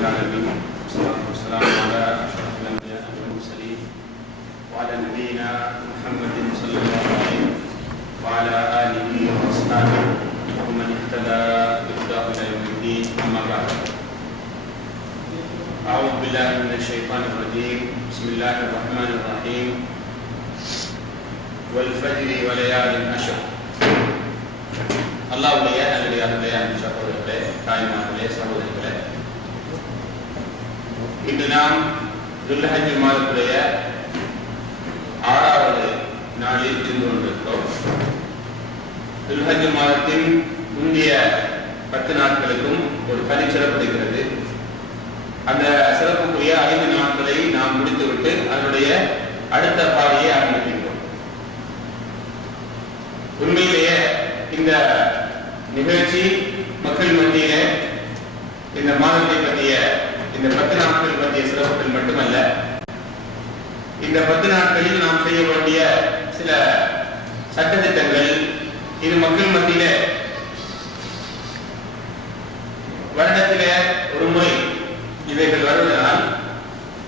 العالمين والصلاة والسلام على أشرف الأنبياء والمرسلين وعلى نبينا محمد صلى الله عليه وعلى آله وأصحابه ومن اهتدى بهداه إلى يوم الدين. أما بعد، أعوذ بالله من الشيطان الرجيم. بسم الله الرحمن الرحيم. والفجر وليال عشر. அல்லாஹ்வுடைய நல்லடியார்களே, அன்பு சகோதரர்களே, தாய்மார்களே, சகோதரிகளே, இன்று நாம் துல்ஹஜ் மாதத்துடைய 6வது நாளில் இருந்து கொண்டிருக்கிறோம். துல்ஹஜ் மாதத்தின் முந்தைய 10 நாட்களுக்கும் ஒரு தனி சிறப்பு இருக்கிறது. அந்த சிறப்புக்குரிய 5 நாட்களை நாம் முடித்துவிட்டு அதனுடைய அடுத்த பாதையை ஆரம்பிக்கின்றோம். உண்மையிலேயே இந்த நிகழ்ச்சி மக்கள் மத்தியிலே இந்த மாதத்தை பற்றிய இந்த 10 நாட்கள் பற்றிய சிறப்புகள் மட்டுமல்ல, இந்த 10 நாட்களில் நாம் செய்ய வேண்டிய சில சட்டத்திட்டங்கள், இது மக்கள் மத்தியிலே வருடத்திலே ஒரு முறை இவைகள் வருவதனால்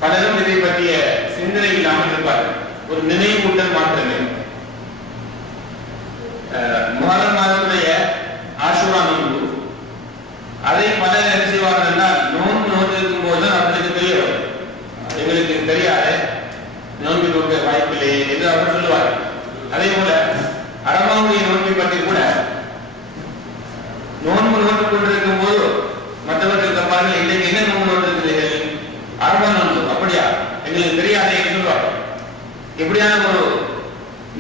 பலரும் இதை பற்றிய சிந்தனை இல்லாமல் இருப்பார்கள். ஒரு நினைவூட்டல் மாற்றமே. முஹர்ரம் மாதத்துடைய ஆஷூரா நோன்பு, அதை பலர் என்ன செய்வார்கள் என்றால், நோன்பு நோக்கிருக்கும் போது அவர்களுக்கு தெரிய வரும், எங்களுக்கு தெரியாது, நோன்பு நோக்க வாய்ப்பில்லை என்று அவர் சொல்லுவார்கள். அதே போல அரபாவுடைய நோன்பை பற்றி கூட நோன்பு நோட்டு கொண்டிருக்கும் போது மற்றவர்கள் தப்பார்கள், இன்றைக்கு என்ன நோன்பு நோட்டிருக்கிறீர்கள், அரபா நோன்பு, அப்படியா, எங்களுக்கு தெரியாதே என்று சொல்வார்கள். இப்படியான ஒரு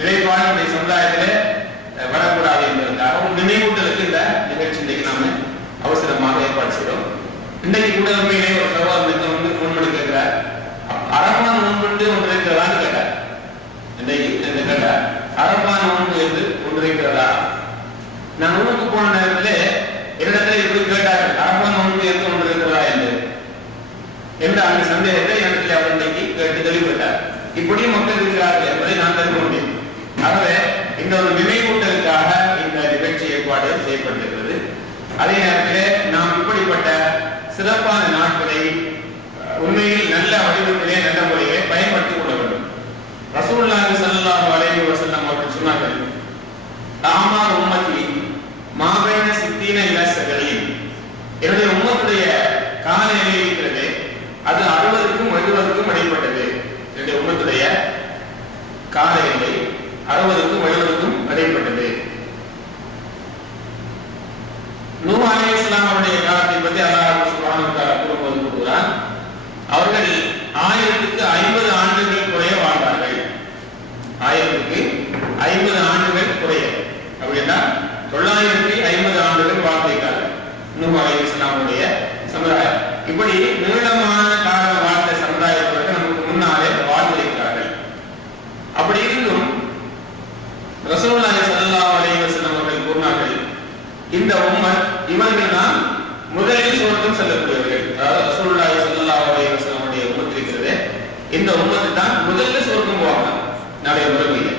நிலைப்பாடு சமுதாயத்தில் வரக்கூடாது என்பதற்காக ஒரு நினைவூட்டலுக்கு இந்த நிகழ்ச்சி இன்றைக்கு நாம அவசரமாக ஏற்பாடு செய்தோம். இன்றைக்கு கூட உண்மையிலே ஒரு சகோதரர் வந்து போன் பண்ணி கேட்கிறார், அரபா நோன்பு ஒன்று இருக்கிறதான்னு கேட்டார். இன்றைக்கு என்று கேட்டார், அரபா நோன்பு என்று ஒன்று இருக்கிறதா? நான் ஊருக்கு போன நேரத்திலே என்னிடத்துல இப்படி கேட்டார்கள், அரபா நோன்பு என்று ஒன்று இருக்கிறதா என்ற அந்த சந்தேகத்தை இடத்துல அவர் இன்றைக்கு கேட்டு தெளிவுபட்டார். இப்படியும் மக்கள் இருக்கிறார்கள் என்பதை நான் தெரிந்து கொண்டேன். ஆகவே இந்த ஒரு நினைவூட்டலுக்காக இந்த நிகழ்ச்சி ஏற்பாடு செய்யப்பட்டிருக்கிறது. அதே நேரத்திலே நாம் இப்படிப்பட்ட சிறப்பான நாட்களை உண்மையில் நல்ல வடிவத்திலே, நல்ல முறையிலே பயன்படுத்திக் கொள்ள வேண்டும். ரசூலுல்லாஹி ஸல்லல்லாஹு அலைஹி வஸல்லம் அவர்கள் சொன்னார்கள், ஆமார் உம்மத்தி மாபைன சித்தீன இலா சகலீன். என்னுடைய உம்மத்துடைய கால எல்லை இருக்கிறது, அது 60க்கும் 70க்கும் இடைப்பட்டது. என்னுடைய உம்மத்துடைய கால எல்லை 60க்கும் 70க்கும் இடைப்பட்டது. நூஹ் அலைஹிஸ்ஸலாம் அவருடைய காலத்தை பற்றி அல்லாஹ் சுப்ஹானஹு வ தஆலா கூறுகிறார், அவர்கள் 1050 ஆண்டுகள் குறைய வாழ்ந்தார்கள். 1050 ஆண்டுகள் குறைய, அப்படின்னா 950 ஆண்டுகள் வாழ்ந்திருக்கார்கள் நூஹ் அலைஹிஸ்ஸலாமுடைய சமுதாயம். இப்படி நீளமான காலம் வாழ்ந்த சமுதாயத்திற்கு நமக்கு முன்னாலே வாழ்ந்திருக்கிறார்கள். அப்படி இருந்தும் ரசூலுல்லாஹி ஸல்லல்லாஹு அலைஹி வஸல்லம் அவர்கள் கூறினார்கள், இந்த உம்மத் இவர்கள் தான் முதலில் சொர்க்கம் செல்லக்கூடியவர்கள். அதாவது ரசூலுல்லாஹி ஸல்லல்லாஹு அலைஹி வஸல்லம் உடைய உம்மத் இருக்கிறது, இந்த உம்மத் தான் முதலில் சொர்க்கம் போவாங்க நாளைய மறுமையில்.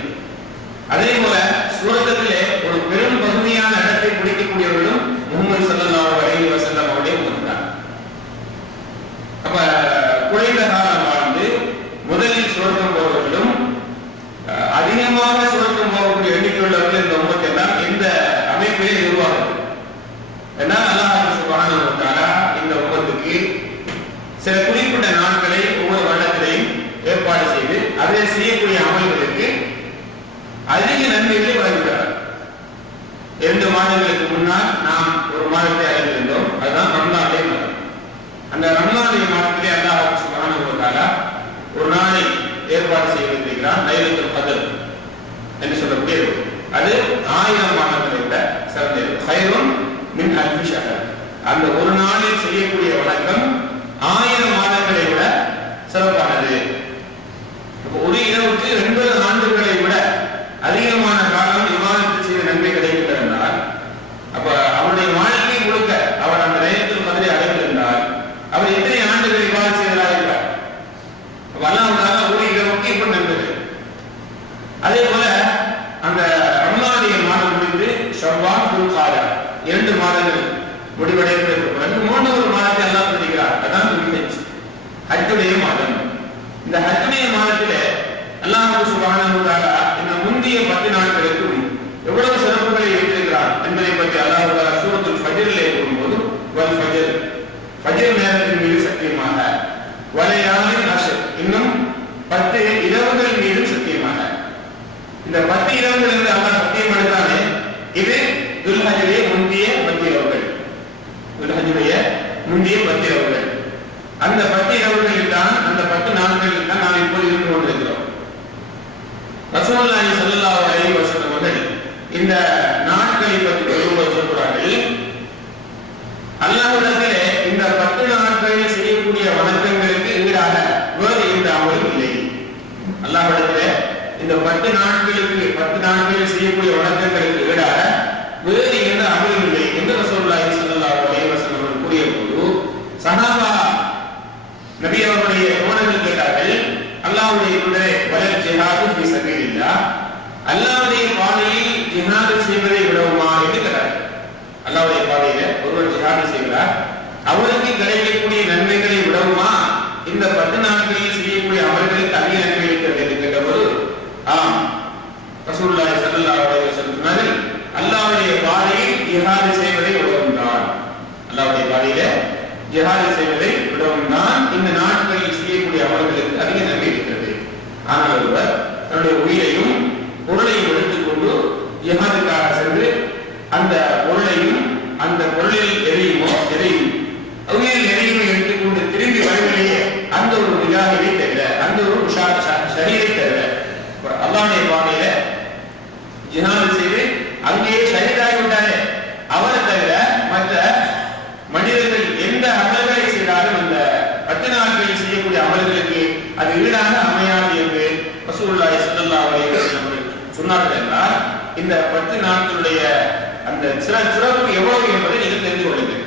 அதே போல சுவர்க்கத்திலே ஒரு பெரும் பகுதியான இடத்தை பிடிக்கக்கூடியவர்களும் முஹம்மது ஸல்லல்லாஹு அலைஹி வஸல்லம் அவருடைய உம்மத் தான். அப்ப குறைந்த காலம் வாழ்ந்து முதலில் சொர்க்கம் போவர்களும் அதிகமாக சொர்க்கம் போகக்கூடிய எண்ணிக்கையுள்ளவர்கள் இந்த உம்மத்தை எல்லாம் இந்த அமைப்பிலே உருவாகும். ஏன்னால் அல்லாஹ் சுப்ஹானஹு வ தஆலா இந்த உம்மத்துக்கு சில குறிப்பிட்ட நாட்களை ஒவ்வொரு வருடத்திலையும் ஏற்பாடு செய்து அதில் செய்யக்கூடிய அமல்களுக்கு அதிக நன்மைகளை வழங்குகிறார். 2 மாதங்களுக்கு முன்னால் நாம் ஒரு மாதத்தை அறிந்திருந்தோம், அதுதான் ரமலானுடைய மாதம். அந்த ரமலானுடைய மாதத்திலே அல்லாஹ் சுப்ஹானஹு வ தஆலா ஒரு நாளை ஏற்பாடு செய்திருக்கிறார், லைலத்துல் கத்ர் என்று சொல்லக்கூடியது. அது 1000 மாதங்களை விட சிறந்தது. கைரும் மின் அல்ஃபி ஷஹர். அந்த ஒரு நாளில் செய்யக்கூடிய வணக்கம் 1000 மாதங்களை விட சிறப்பானது. ஒரு இரவுக்கு 80 ஆண்டுகளை விட அதிகமான காலம் இபாதத் செய்த நன்மை கிடைக்கிறது என்றால், அப்ப அவருடைய வாழ்க்கை முழுக்க அவர் அந்த லைலத்துல் கத்ரை அடைந்திருந்தால் அவர் எத்தனை ஆண்டுகள் இபாதத் செய்ததாக இருப்பார்? அல்லாஹ் ஒரு இரவுக்கு இப்படி நன்மைகள். அதே போல அந்த ரமலானுடைய மாதம் முடிந்து ஷவ்வால், துல்காதா 2 மாதங்கள் முடிவடைந்ததற்கு பிறகு 3வது மாதத்தை அல்லாஹ் தருகிறார். அதான் ஹஜ்ஜுடைய மாதம். இந்த ஹஜ்ஜுடைய மாதத்திலே அல்லாஹ் சுப்ஹானஹு வ தஆலா இந்த முந்திய 10 நாட்களுக்கும் எவ்வளவு சிறப்புகளை வைத்திருக்கிறார் என்பதை பற்றி அல்லாஹ் தஆலா சூரத்துல் ஃபஜ்ரிலே கூறும்போது வல் ஃபஜ்ர், ஃபஜ்ர் நேரத்தின் மீது சத்தியமாக, வலையாலின் அஷ்ர், இன்னும் 10 இரவுகள் மீது சத்தியமாக. இந்த 10 இரவுகள் என்று அல்லாஹ் சத்தியம் எடுத்தானே, இது துல்ஹஜ்ஜுடைய முந்திய 10 இரவுகள். துல்ஹஜ்ஜுடைய முந்திய 10 இரவுகள். அந்த 10 இரவுகளில் தான், அந்த 10 நாட்களில் தான் நாம் இப்போது இருந்து கொண்டிருக்கிறோம். ரசூலுல்லாஹி ஸல்லல்லாஹு அலைஹி வஸல்லம் அவர்கள் இந்த நாட்களை பற்றி சொல்கிறார்கள், அல்லாஹ்விடத்திலே இந்த 10 நாட்களில் செய்யக்கூடிய வணக்கங்களுக்கு ஈடாக வேறு எந்த அமலும் இல்லை. அல்லாஹ்விடத்திலே இந்த 10 நாட்களில் செய்யக்கூடிய வணக்கங்களுக்கு ஈடாக வேறு எந்த அமலும் இல்லை என்று ரசூலுல்லாஹி ஸல்லல்லாஹு அலைஹி வஸல்லம் அவர்கள் கூறிய போது, சஹாபா நபி அவர்களுடைய தோழர்கள் கேட்டார்கள், அல்லாஹ்வுடைய தூதரே, வலல் ஜிஹாது ஃபீ சபீலில்லாஹ், அல்லாஹ்வுடைய பாதையில் ஜிஹாது செய்வதை விடவுமா என்று கேட்டார்கள். அல்லாஹ்வுடைய பாதையில ஒருவர் ஜிஹாது செய்கிறார், அவருக்கு கிடைக்கக்கூடிய நன்மைகளை விடவுமா இந்த 10 நாட்களில் செய்யக்கூடிய அமல்களுக்கு அதிக நன்மை இருக்கிறது என்று கேட்டபோது, ஆம், ரசூலுல்லாஹி ஸல்லல்லாஹு அலைஹி வஸல்லம் சொன்னார்கள், அல்லாஹ்வுடைய பாதையில் ஜிஹாது செய்வதை விடவும் தான், அல்லாஹ்வுடைய பாதையில ஜிஹாது செய்வதை விடவும் தான் இந்த நாட்களில் செய்யக்கூடிய அமல்களுக்கு அதிக நன்மை இருக்கிறது. ஆனால் ஒருவர் தன்னுடைய உயிரையும் பொருளையும் எடுத்துக்கொண்டு ஜிஹாதுக்காக சென்று அந்த பொருளையும் அந்த பொருளில் எரியுமோ உயிரில் எரியுமோ எடுத்துக்கொண்டு திரும்பி வருவதையே அந்த ஒரு முஜாஹிதை தவிர, அந்த ஒரு ஷஹீதை தவிர, அல்லாஹ்வுடைய பாதையில ஜிஹாது செய்து அங்கேயே ஷஹீதாகி விட்டாரே அவரை தவிர மற்ற மனிதர்கள் எந்த அமல்களை செய்தாலும் அந்த 10 நாட்களில் செய்யக்கூடிய அமல்களுக்கு அது ஈடாக அமையாது என்று ரசூலுல்லாஹி ஸல்லல்லாஹு அலைஹி வஸல்லம் சொன்னார்கள். என்றால் இந்த 10 நாட்களுடைய அந்த சிறப்பு எவ்வளவு என்பதை நீங்கள் தெரிந்து கொள்ளுங்கள்.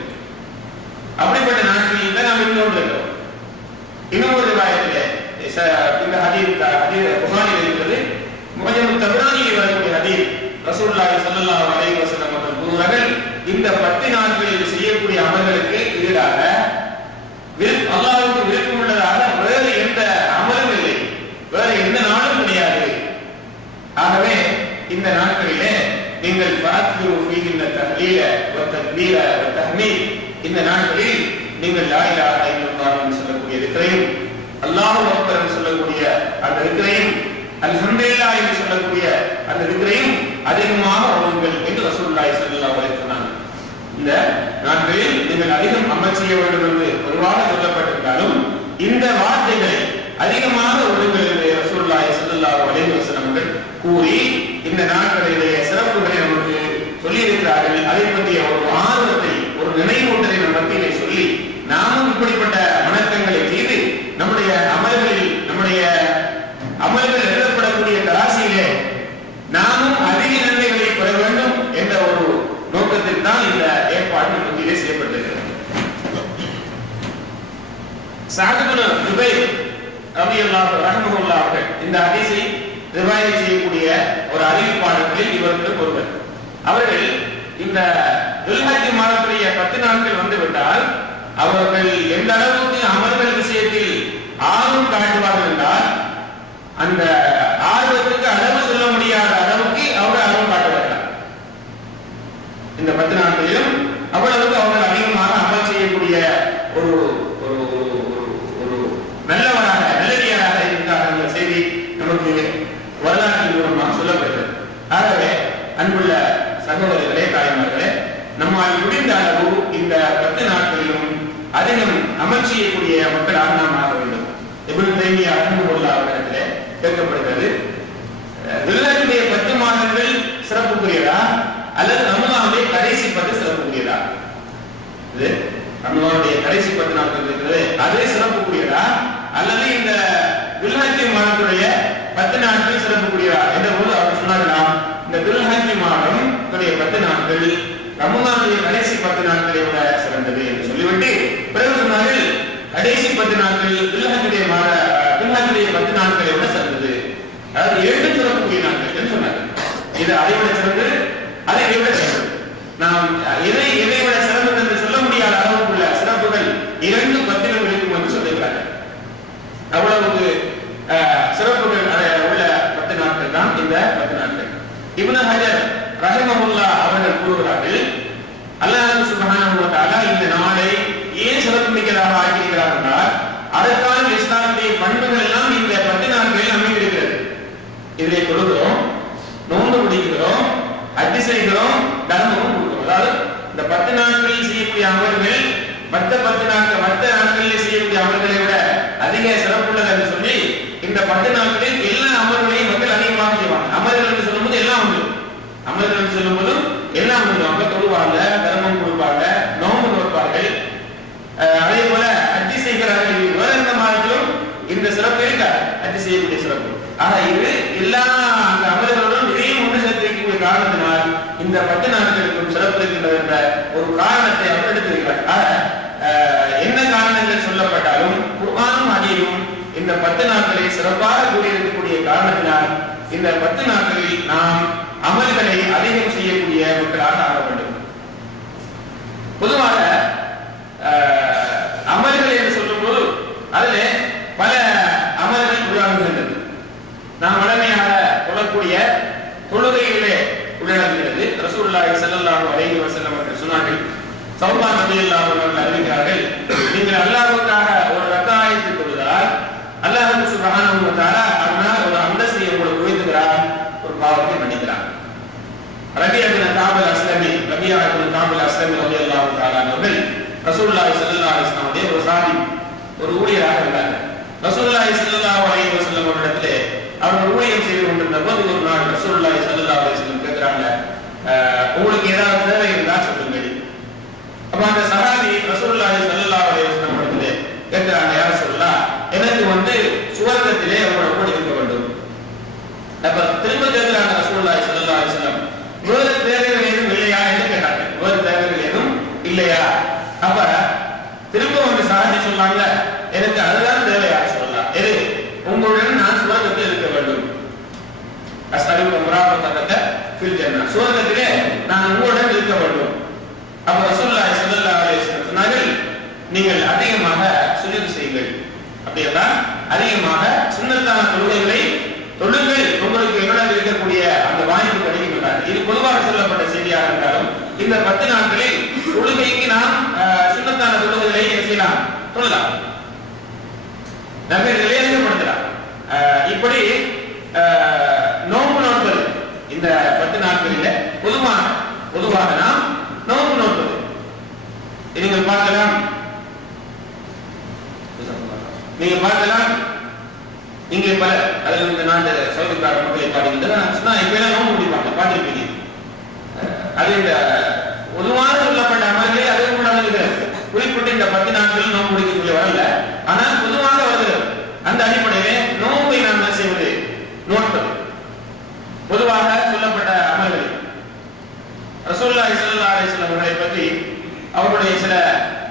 அப்படிப்பட்ட நாட்களில் தான் நாம் இருந்து கொண்டிருக்கிறோம். இன்னும் ஒரு ரிவாயத்திலே இந்த ஹதீஸ் புகாரில் இருக்கிறது, முஹஜ்ஜம் தபரானியில் வரக்கூடிய ஹதீஸ், ரசூலுல்லாஹி ஸல்லல்லாஹு அலைஹி வஸல்லம் அவர்கள் கூறுகிறார்கள், இந்த 10 நாட்களில் செய்யக்கூடிய அமல்களுக்கு ஈடாக அல்லாஹ்வுக்கு விருப்பம் உள்ளதாக வேறு எந்த அமலும் இல்லை, வேறு எந்த நாளும் கிடையாது. ஆகவே இந்த நாட்களிலே நீங்கள் ஃபஅத்பிரு ஃபீஹின்ன தஹ்லீல வ தக்பீர வ தஹ்மீத், இந்த நாட்களில் நீங்கள் லா இலாஹா இல்லல்லாஹ் என்று சொல்லக்கூடிய திக்ரையும், அல்லாஹு அக்பர் என்று சொல்லக்கூடிய அந்த திக்ரையும், அல்ஹம்துலில்லாஹ் என்று சொல்லக்கூடிய அந்த திக்ரையும் அதிகமாக ஓதுங்கள் என்று ரசூலுல்லாஹி ஸல்லல்லாஹு அலைஹி வஸல்லம் இந்த நாட்களில் நீங்கள் அதிகம் அமல் செய்ய வேண்டும் என்று பொதுவாக சொல்லப்பட்டிருந்தாலும் இந்த வார்த்தைகளை அதிகமாக ஓதுங்கள் என்று ரசூலுல்லாஹி ஸல்லல்லாஹு அலைஹி வஸல்லம் கூறி இந்த நாட்களுடைய சிறப்புகளை நமக்கு சொல்லி இருக்கிறார்கள். அதை பற்றிய ஒரு ஆர்வத்தை, ஒரு நினைவூட்டலை நம் மத்தியிலே சொல்லி நாமும் இப்படிப்பட்ட வணக்கங்களை செய்து நம்முடைய அமல்கள் எழுதப்படக்கூடிய தராசியிலே நாமும் அதிக நன்மைகளை பெற வேண்டும் என்ற ஒரு நோக்கத்தில் தான் இந்த ஏற்பாடு மத்தியிலே செய்யப்பட்டிருக்கிறது. சஅத் இப்னு ஜுபைர் ரலியல்லாஹு ரஹ்மஹுல்லாஹ் அவர்கள் இந்த ஹதீஸை ரிவாயத் செய்யக்கூடிய ஒரு அறிவிப்பாளர்களில் இவர்களும் ஒருவர். அவர்கள் இந்த துல்ஹஜ் மாதத்துடைய 10 நாட்கள் வந்துவிட்டால் அவர்கள் எந்த அளவுக்கு அமல்கள் விஷயத்தில் ஆர்வம் காட்டுவார்கள் என்றால், அந்த ஆர்வத்துக்கு அளவு சொல்ல முடியாத அளவுக்கு அவர்கள் ஆர்வம் காட்டுவார்கள். இந்த 10 நாட்களிலும் அவ்வளவுக்கு அவர்கள் அதிகமாக அமல் செய்யக்கூடிய ஒரு நல்லவராக, நல்லடியாராக இருக்கிறார்கள் என்ற செய்தி நமக்கு வரலாற்றின் மூலமாக சொல்லப்படுகிறது. ஆகவே அன்புள்ள சகோதரர்களே, தாய்மார்களே, நம்மால் முடிந்த அளவு இந்த 10 நாட்களிலும் அதிகம் அமல் செய்யக்கூடிய மக்களாக நாம் ஆக வேண்டும். இப்னு தைமியா ரஹ்மத்துல்லாஹி அவர்களிடத்திலே கேட்கப்படுகிறது, துல்ஹஜ்ஜுடைய 10 மாதங்கள் சிறப்புக்குரியதா அல்லது ரமலானுடைய கடைசி 10 சிறப்புக்குரியதா? இது ரமலானுடைய கடைசி 10 நாட்கள் இருக்கிறது, அது சிறப்புக்குரியதா அல்லது இந்த துல்ஹஜ் மாதத்துடைய 10 நாட்கள் சிறப்புக்குரியதா என்ற போது அவர் சொன்னார்களாம், இந்த துல்ஹஜ் மாதம் 10 நாட்கள் ரமலானுடைய கடைசி 10 நாட்களை விட சிறந்தது என்று சொல்லிவிட்டு பிறகு சொன்னார்கள், கடைசி 10 நாட்கள் துல்ஹஜ்ஜுடைய 10 நாட்களை விட சிறந்தது, அதாவது 7 சிறப்புக்குரிய நாட்கள் என்று சொன்னார்கள். இது அதை விட சிறந்தது, அதை விட சிறந்தது. நாம் எதை விட சிறந்தது என்று சொல்ல முடியாத அளவுக்குள்ள சிறப்புகள் 2 10 இருக்கும் என்று சொல்லுகிறார்கள். சுப்ஹானஹு வ தஆலா இந்த நாளை ஏன் சிறப்புமிக்கதாக ஆக்கியிருக்கிறார் என்றால் அதற்கான இஸ்லாமுடைய பண்புகள் எல்லாம் இந்த 10 நாட்களில் அமைந்திருக்கிறது. இதிலே தொழுகிறோம், நோன்பு பிடிக்கிறோம், ஹஜ் செய்கிறோம், தர்மமும் கொடுக்கிறோம். அதாவது இந்த 10 நாட்களில் செய்யக்கூடிய அமல்கள் மற்ற 10 நாட்களில் செய்யக்கூடிய அமல்களை விட அதிக சிறப்புள்ளது என்று சொல்லி இந்த 10 நாட்களில் எல்லா அமல்களையும் மக்கள் அதிகமாக செய்வாங்க. அமல்கள் என்று சொல்லும்போது எல்லாம் உண்டு. அமல்கள் என்று சொல்லும்போது எல்லாம் உண்டு. தொழுவாங்க, தர்மம் கொடுப்பாங்க, நோன்பு நோட்பார்கள், அதே போல ஹஜ் செய்கிறார்கள். வேற எந்த மாதத்திலும் இந்த சிறப்பு இருக்காது, ஹஜ் செய்யக்கூடிய சிறப்பு. ஆக இது எல்லா அந்த அமல்களுடன் இதையும் ஒன்று சேர்த்திருக்கக்கூடிய காரணத்தினால் இந்த 10 நாட்களுக்கும் சிறப்பு இருக்கின்றது என்ற ஒரு காரணத்தை அவர் எடுத்திருக்கிறார். என்ன காரணங்கள் சொல்லப்பட்டாலும் குர்ஆனும் ஹதீஸும் இந்த 10 நாட்களை சிறப்பாக கூறியிருக்கக்கூடிய காரணத்தினால் இந்த 10 நாட்களில் நாம் அமல்களை அதிகம் செய்யக்கூடிய மக்களாக ஆக வேண்டும். பொதுவாக அமல்கள் என்று சொல்லும்போது அதில் பல அமல்கள் உள்ளடங்குகின்றது. நாம் வழமையாக தொழக்கூடிய தொழுகையிலே உள்ளடங்குகிறது. ரசூலுல்லாஹி ஸல்லல்லாஹு அலைஹி வஸல்லம் அவர்கள் சொன்னார்கள், சௌபான் ரலியல்லாஹு அன்ஹு அவர்கள் அறிவிக்கிறார்கள், நீங்கள் அல்லாஹ்வுக்காக ஒரு ரக்அத்தை தொழுதால் அல்லாஹ் சுப்ஹானஹு வ தஆலா அதனால் ஒரு அந்தஸ்தை உங்களுக்கு உயர்த்துகிறார், ஒரு பாவத்தை மன்னிக்கிறார். ரபியா இப்னு காப் அல்-அஸ்லமி ரலியல்லாஹு தஆலா அவர்கள் ரசூலுல்லாஹி ஸல்லல்லாஹு அலைஹி வஸல்லம் ஒரு சாஹி, ஒரு ஊழியராக இருந்தார்கள். ரசூலுல்லாஹி ஸல்லல்லாஹு அலைஹி வஸல்லம் அவரிடத்திலே அவர்கள் ஊழியம் செய்து கொண்டிருந்த போது ஒரு நாள் ரசூலுல்லாஹி ஸல்லல்லாஹு அலைஹி வஸல்லம் கேட்கிறாங்க, உங்களுக்கு ஏதாவது தேவை இருந்தா சொல்லுங்கள். அப்ப அந்த சஹாபி ரசூலுல்லாஹி ஸல்லல்லாஹு அலைஹி வஸல்லம் இடத்திலே கேட்கிறாங்க, யா ரசூலுல்லாஹ், எனக்கு சுவர்க்கத்திலே உங்களோட இருக்க வேண்டும். அப்ப திரும்ப கேட்கிறாங்க ரசூலுல்லாஹி ஸல்லல்லாஹு அலைஹி வஸல்லம், வேறு தேவைகள் எதுவும் இல்லையா என்று கேட்டாங்க. வேறு தேவைகள் எதுவும் இல்லையா? அப்ப திரும்ப சஹாபி சொன்னாங்க, எனக்கு அதுதான் தேவையா சொல்லலாம், எது உங்களுடன் நான் சுவர்க்கத்தில் இருக்க வேண்டும். அஸ்அலுக முராஃபகதக ஃபில் ஜன்னah, சுவர்க்கத்திலே நான் உங்களுடன் இருக்க வேண்டும். அப்ப ரசூலுல்லாஹி ஸல்லல்லாஹு அலைஹி வஸல்லம் சொன்னார்கள், நீங்கள் அதிகமாக சுஜூத் செய்யுங்கள். அப்படின்னா அதிகமாக சுன்னத்தான தொழுகைகளை தொழுங்கள், உங்களுக்கு என்னுடன் இருக்கக்கூடிய அந்த வாய்ப்பு கிடைக்கும். இது பொதுவாக சொல்லப்பட்ட செய்தியாக இருந்தாலும் இந்த 10 நாட்களில் தொழுகைக்கு நாம் சுன்னத்தான தொழுகைகளை செய்யலாம், தொழலாம், நன்மைகளை அதிகப்படுத்தலாம். இப்படி நோன்பு நோட்பது இந்த 10 நாட்களில் பொதுவாக நாம் நோன்பு நோட்பது நீங்கள் பார்க்கலாம். இங்கே பல அதில் இந்த நாட்டு சவுதிக்கார மக்களை பாடுகின்றது இப்ப நோன்பு முடிப்பாங்க, பார்த்திருப்பீங்க. அது இந்த பொதுவாக சொல்லப்பட்ட அமல்களே அது நடந்துகிறது. குறிப்பிட்டு இந்த 10 நாட்கள் நோன்பு முடிக்க சொல்லி வரல, ஆனால் பொதுவாக வருகிறது. அந்த அடிப்படையிலே நோன்பை நாம் என்ன செய்வது, நோட்பது பொதுவாக சொல்லப்பட்ட அமல்கள். ரசூலுல்லாஹி ஸல்லல்லாஹு அலைஹி வஸல்லம் அவர்களை பற்றி அவருடைய சில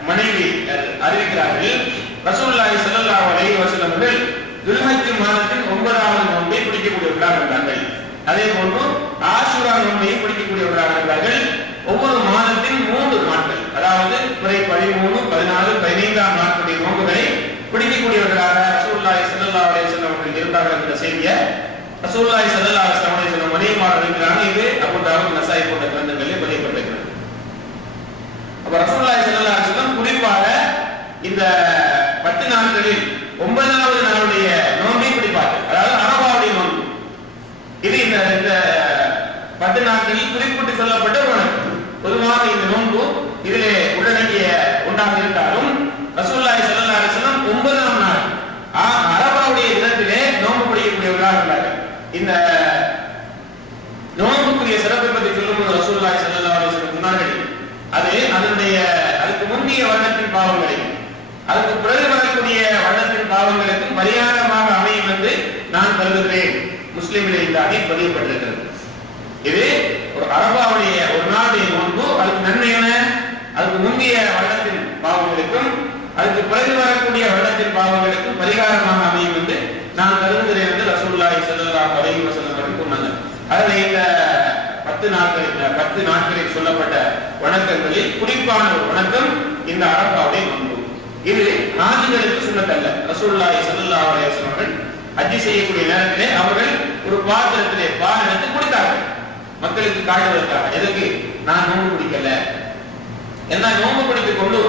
மனைவி அறிவிக்கிறார்கள். ரசூலுல்லாஹி ஸல்லல்லாஹு அலைஹி வஸல்லம் அவர்கள் துல்ஹஜ் மாதத்தின் 9வது நோன்பை பிடிக்கக்கூடியவர்களாக இருந்தார்கள். அதே போன்று ஆஷுரா நோன்பை பிடிக்கக்கூடியவர்களாக இருந்தார்கள். ஒவ்வொரு மாதத்தின் 3 நாட்கள், அதாவது பிறை 13, 14, 15ஆம் நாட்களுடைய நோன்புகளை பிடிக்கக்கூடியவர்களாக ரசூலுல்லாஹி ஸல்லல்லாஹு அலைஹி வஸல்லம் அவர்கள் இருந்தார்கள் என்ற செய்தியை ரசூலுல்லாஹி ஸல்லல்லாஹு அலைஹி வஸல்லம் மரியமார் அறிவிக்கிறாங்க. இது அபூ தாவூத், நசாயி போன்ற கிரந்தங்களில் பதியப்பட்டிருக்கிறது. அப்ப ரசூலுல்லாஹி ஸல்லல்லாஹு அலைஹி வஸல்லம் குறிப்பாக இந்த 10 நாட்களில் 9வது நாளுடைய நோன்பை பிடிப்பார்கள், அதாவது அரபாவுடைய நோன்பு. இது இந்த 10 நாட்களில் குறிப்பிட்டு சொல்லப்பட்ட ஒரு வணக்கம். பொதுவாக இந்த நோன்பு இதிலே உள்ளடங்கிய ஒன்றாக இருந்தாலும் ரசூலுல்லாஹி ஸல்லல்லாஹு அலைஹி வஸல்லம் 9ஆம் நாள் அரபாவுடைய தினத்திலே நோன்பு பிடிக்கக்கூடியவர்களாக இருந்தார்கள். இந்த நோன்புக்குரிய சிறப்பை பற்றி சொல்லும்போது ரசூலுல்லாஹி ஸல்லல்லாஹு அலைஹி வஸல்லம் சொன்னார்கள், அதுக்கு முந்தைய வருடத்தின் பாவங்களை அதுக்கு பிறகு வரக்கூடிய வருடத்தின் பாவங்களுக்கும் பரிகாரமாக அமையும் என்று நான் கருதுகிறேன். முஸ்லிமிலே இந்த ஹதீஸ் பதியப்பட்டிருக்கிறது. இது ஒரு அரபாவுடைய ஒரு நாளுடைய நோன்பு, அதுக்கு நன்மை என்ன, அதுக்கு முந்தைய வருடத்தின் பாவங்களுக்கும் அதுக்கு பிறகு வரக்கூடிய வருடத்தின் பாவங்களுக்கும் பரிகாரமாக அமையும் என்று நான் கருதுகிறேன் என்று ரசூலுல்லாஹி ஸல்லல்லாஹு அலைஹி வஸல்லம் அவர்கள் சொன்னாங்க. அதில் இந்த 10 நாட்களில் சொல்லப்பட்ட வணக்கங்களில் குறிப்பான ஒரு வணக்கம் இந்த அரபாவுடைய நோன்பு. இது ஹாஜிகளுக்கு சுன்னத்தல்ல. ரசூலுல்லாஹி ஸல்லல்லாஹு அலைஹி வஸல்லம் அவர்கள் ஹஜ் செய்யக்கூடிய நேரத்திலே அவர்கள் ஒரு பாத்திரத்திலே பால் எடுத்து குடித்தார்கள், மக்களுக்கு காட்டுவதற்காக. எதற்கு? நான் நோன்பு பிடிக்கல, என்ன நோன்பு பிடித்துக் கொண்டு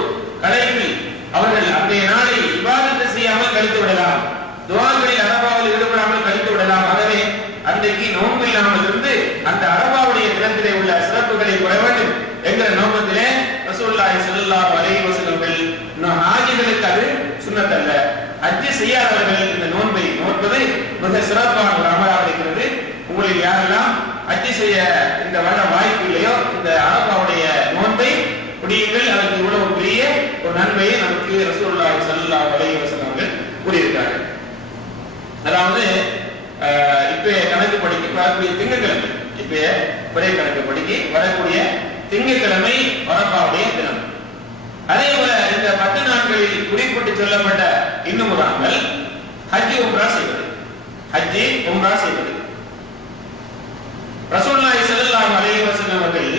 கடையில் அவர்கள் அன்றைய நாளை இபாதத்தை செய்யாமல் கழித்து விடலாம், துஆக்களில் அரபாவில் ஈடுபடாமல் கழித்து விடலாம். ஆகவே அன்றைக்கு நோன்பு இல்லாமல் இருந்து அந்த அரபாவுடைய தினத்திலே உள்ள சிறப்புகளை பெற வேண்டும் என்கிற நோக்கத்திலே ரசூலுல்லாஹி ஸல்லல்லாஹு அலைஹி வஸல்லம் ஹாஜிகளுக்கு அது சுன்னத் அல்ல. ஹஜ் செய்யாதவர்கள் இந்த நோன்பை நோற்பது மிக சிறப்பான ஒரு அமலாக இருக்கிறது. உங்களில் யாரெல்லாம் ஹஜ் செய்ய இந்த வர வாய்ப்பு இல்லையோ இந்த அரபாவுடைய நோன்பை குடியுங்கள். அதற்கு இவ்வளவு பெரிய ஒரு நன்மையை நமக்கு ரசூலுல்லாஹி ஸல்லல்லாஹு அலைஹி வஸல்லம் அவர்கள் கூறியிருக்கிறார்கள். அதாவது இப்ப கணக்கு படிக்க வரக்கூடிய திங்கட்கிழமை, இப்ப பிறை கணக்கு படிக்க வரக்கூடிய திங்கட்கிழமை அரபாவுடைய தினம். அதே போல இந்த 10 நாட்களில் குறிப்பிட்டு சொல்லப்பட்ட இன்னும் ஒரு அமல் ஹஜ் உம்ரா செய்வது. ஹஜ் உம்ரா செய்வது ரசூலுல்லாஹி ஸல்லல்லாஹு அலைஹி வஸல்லம் அவர்கள்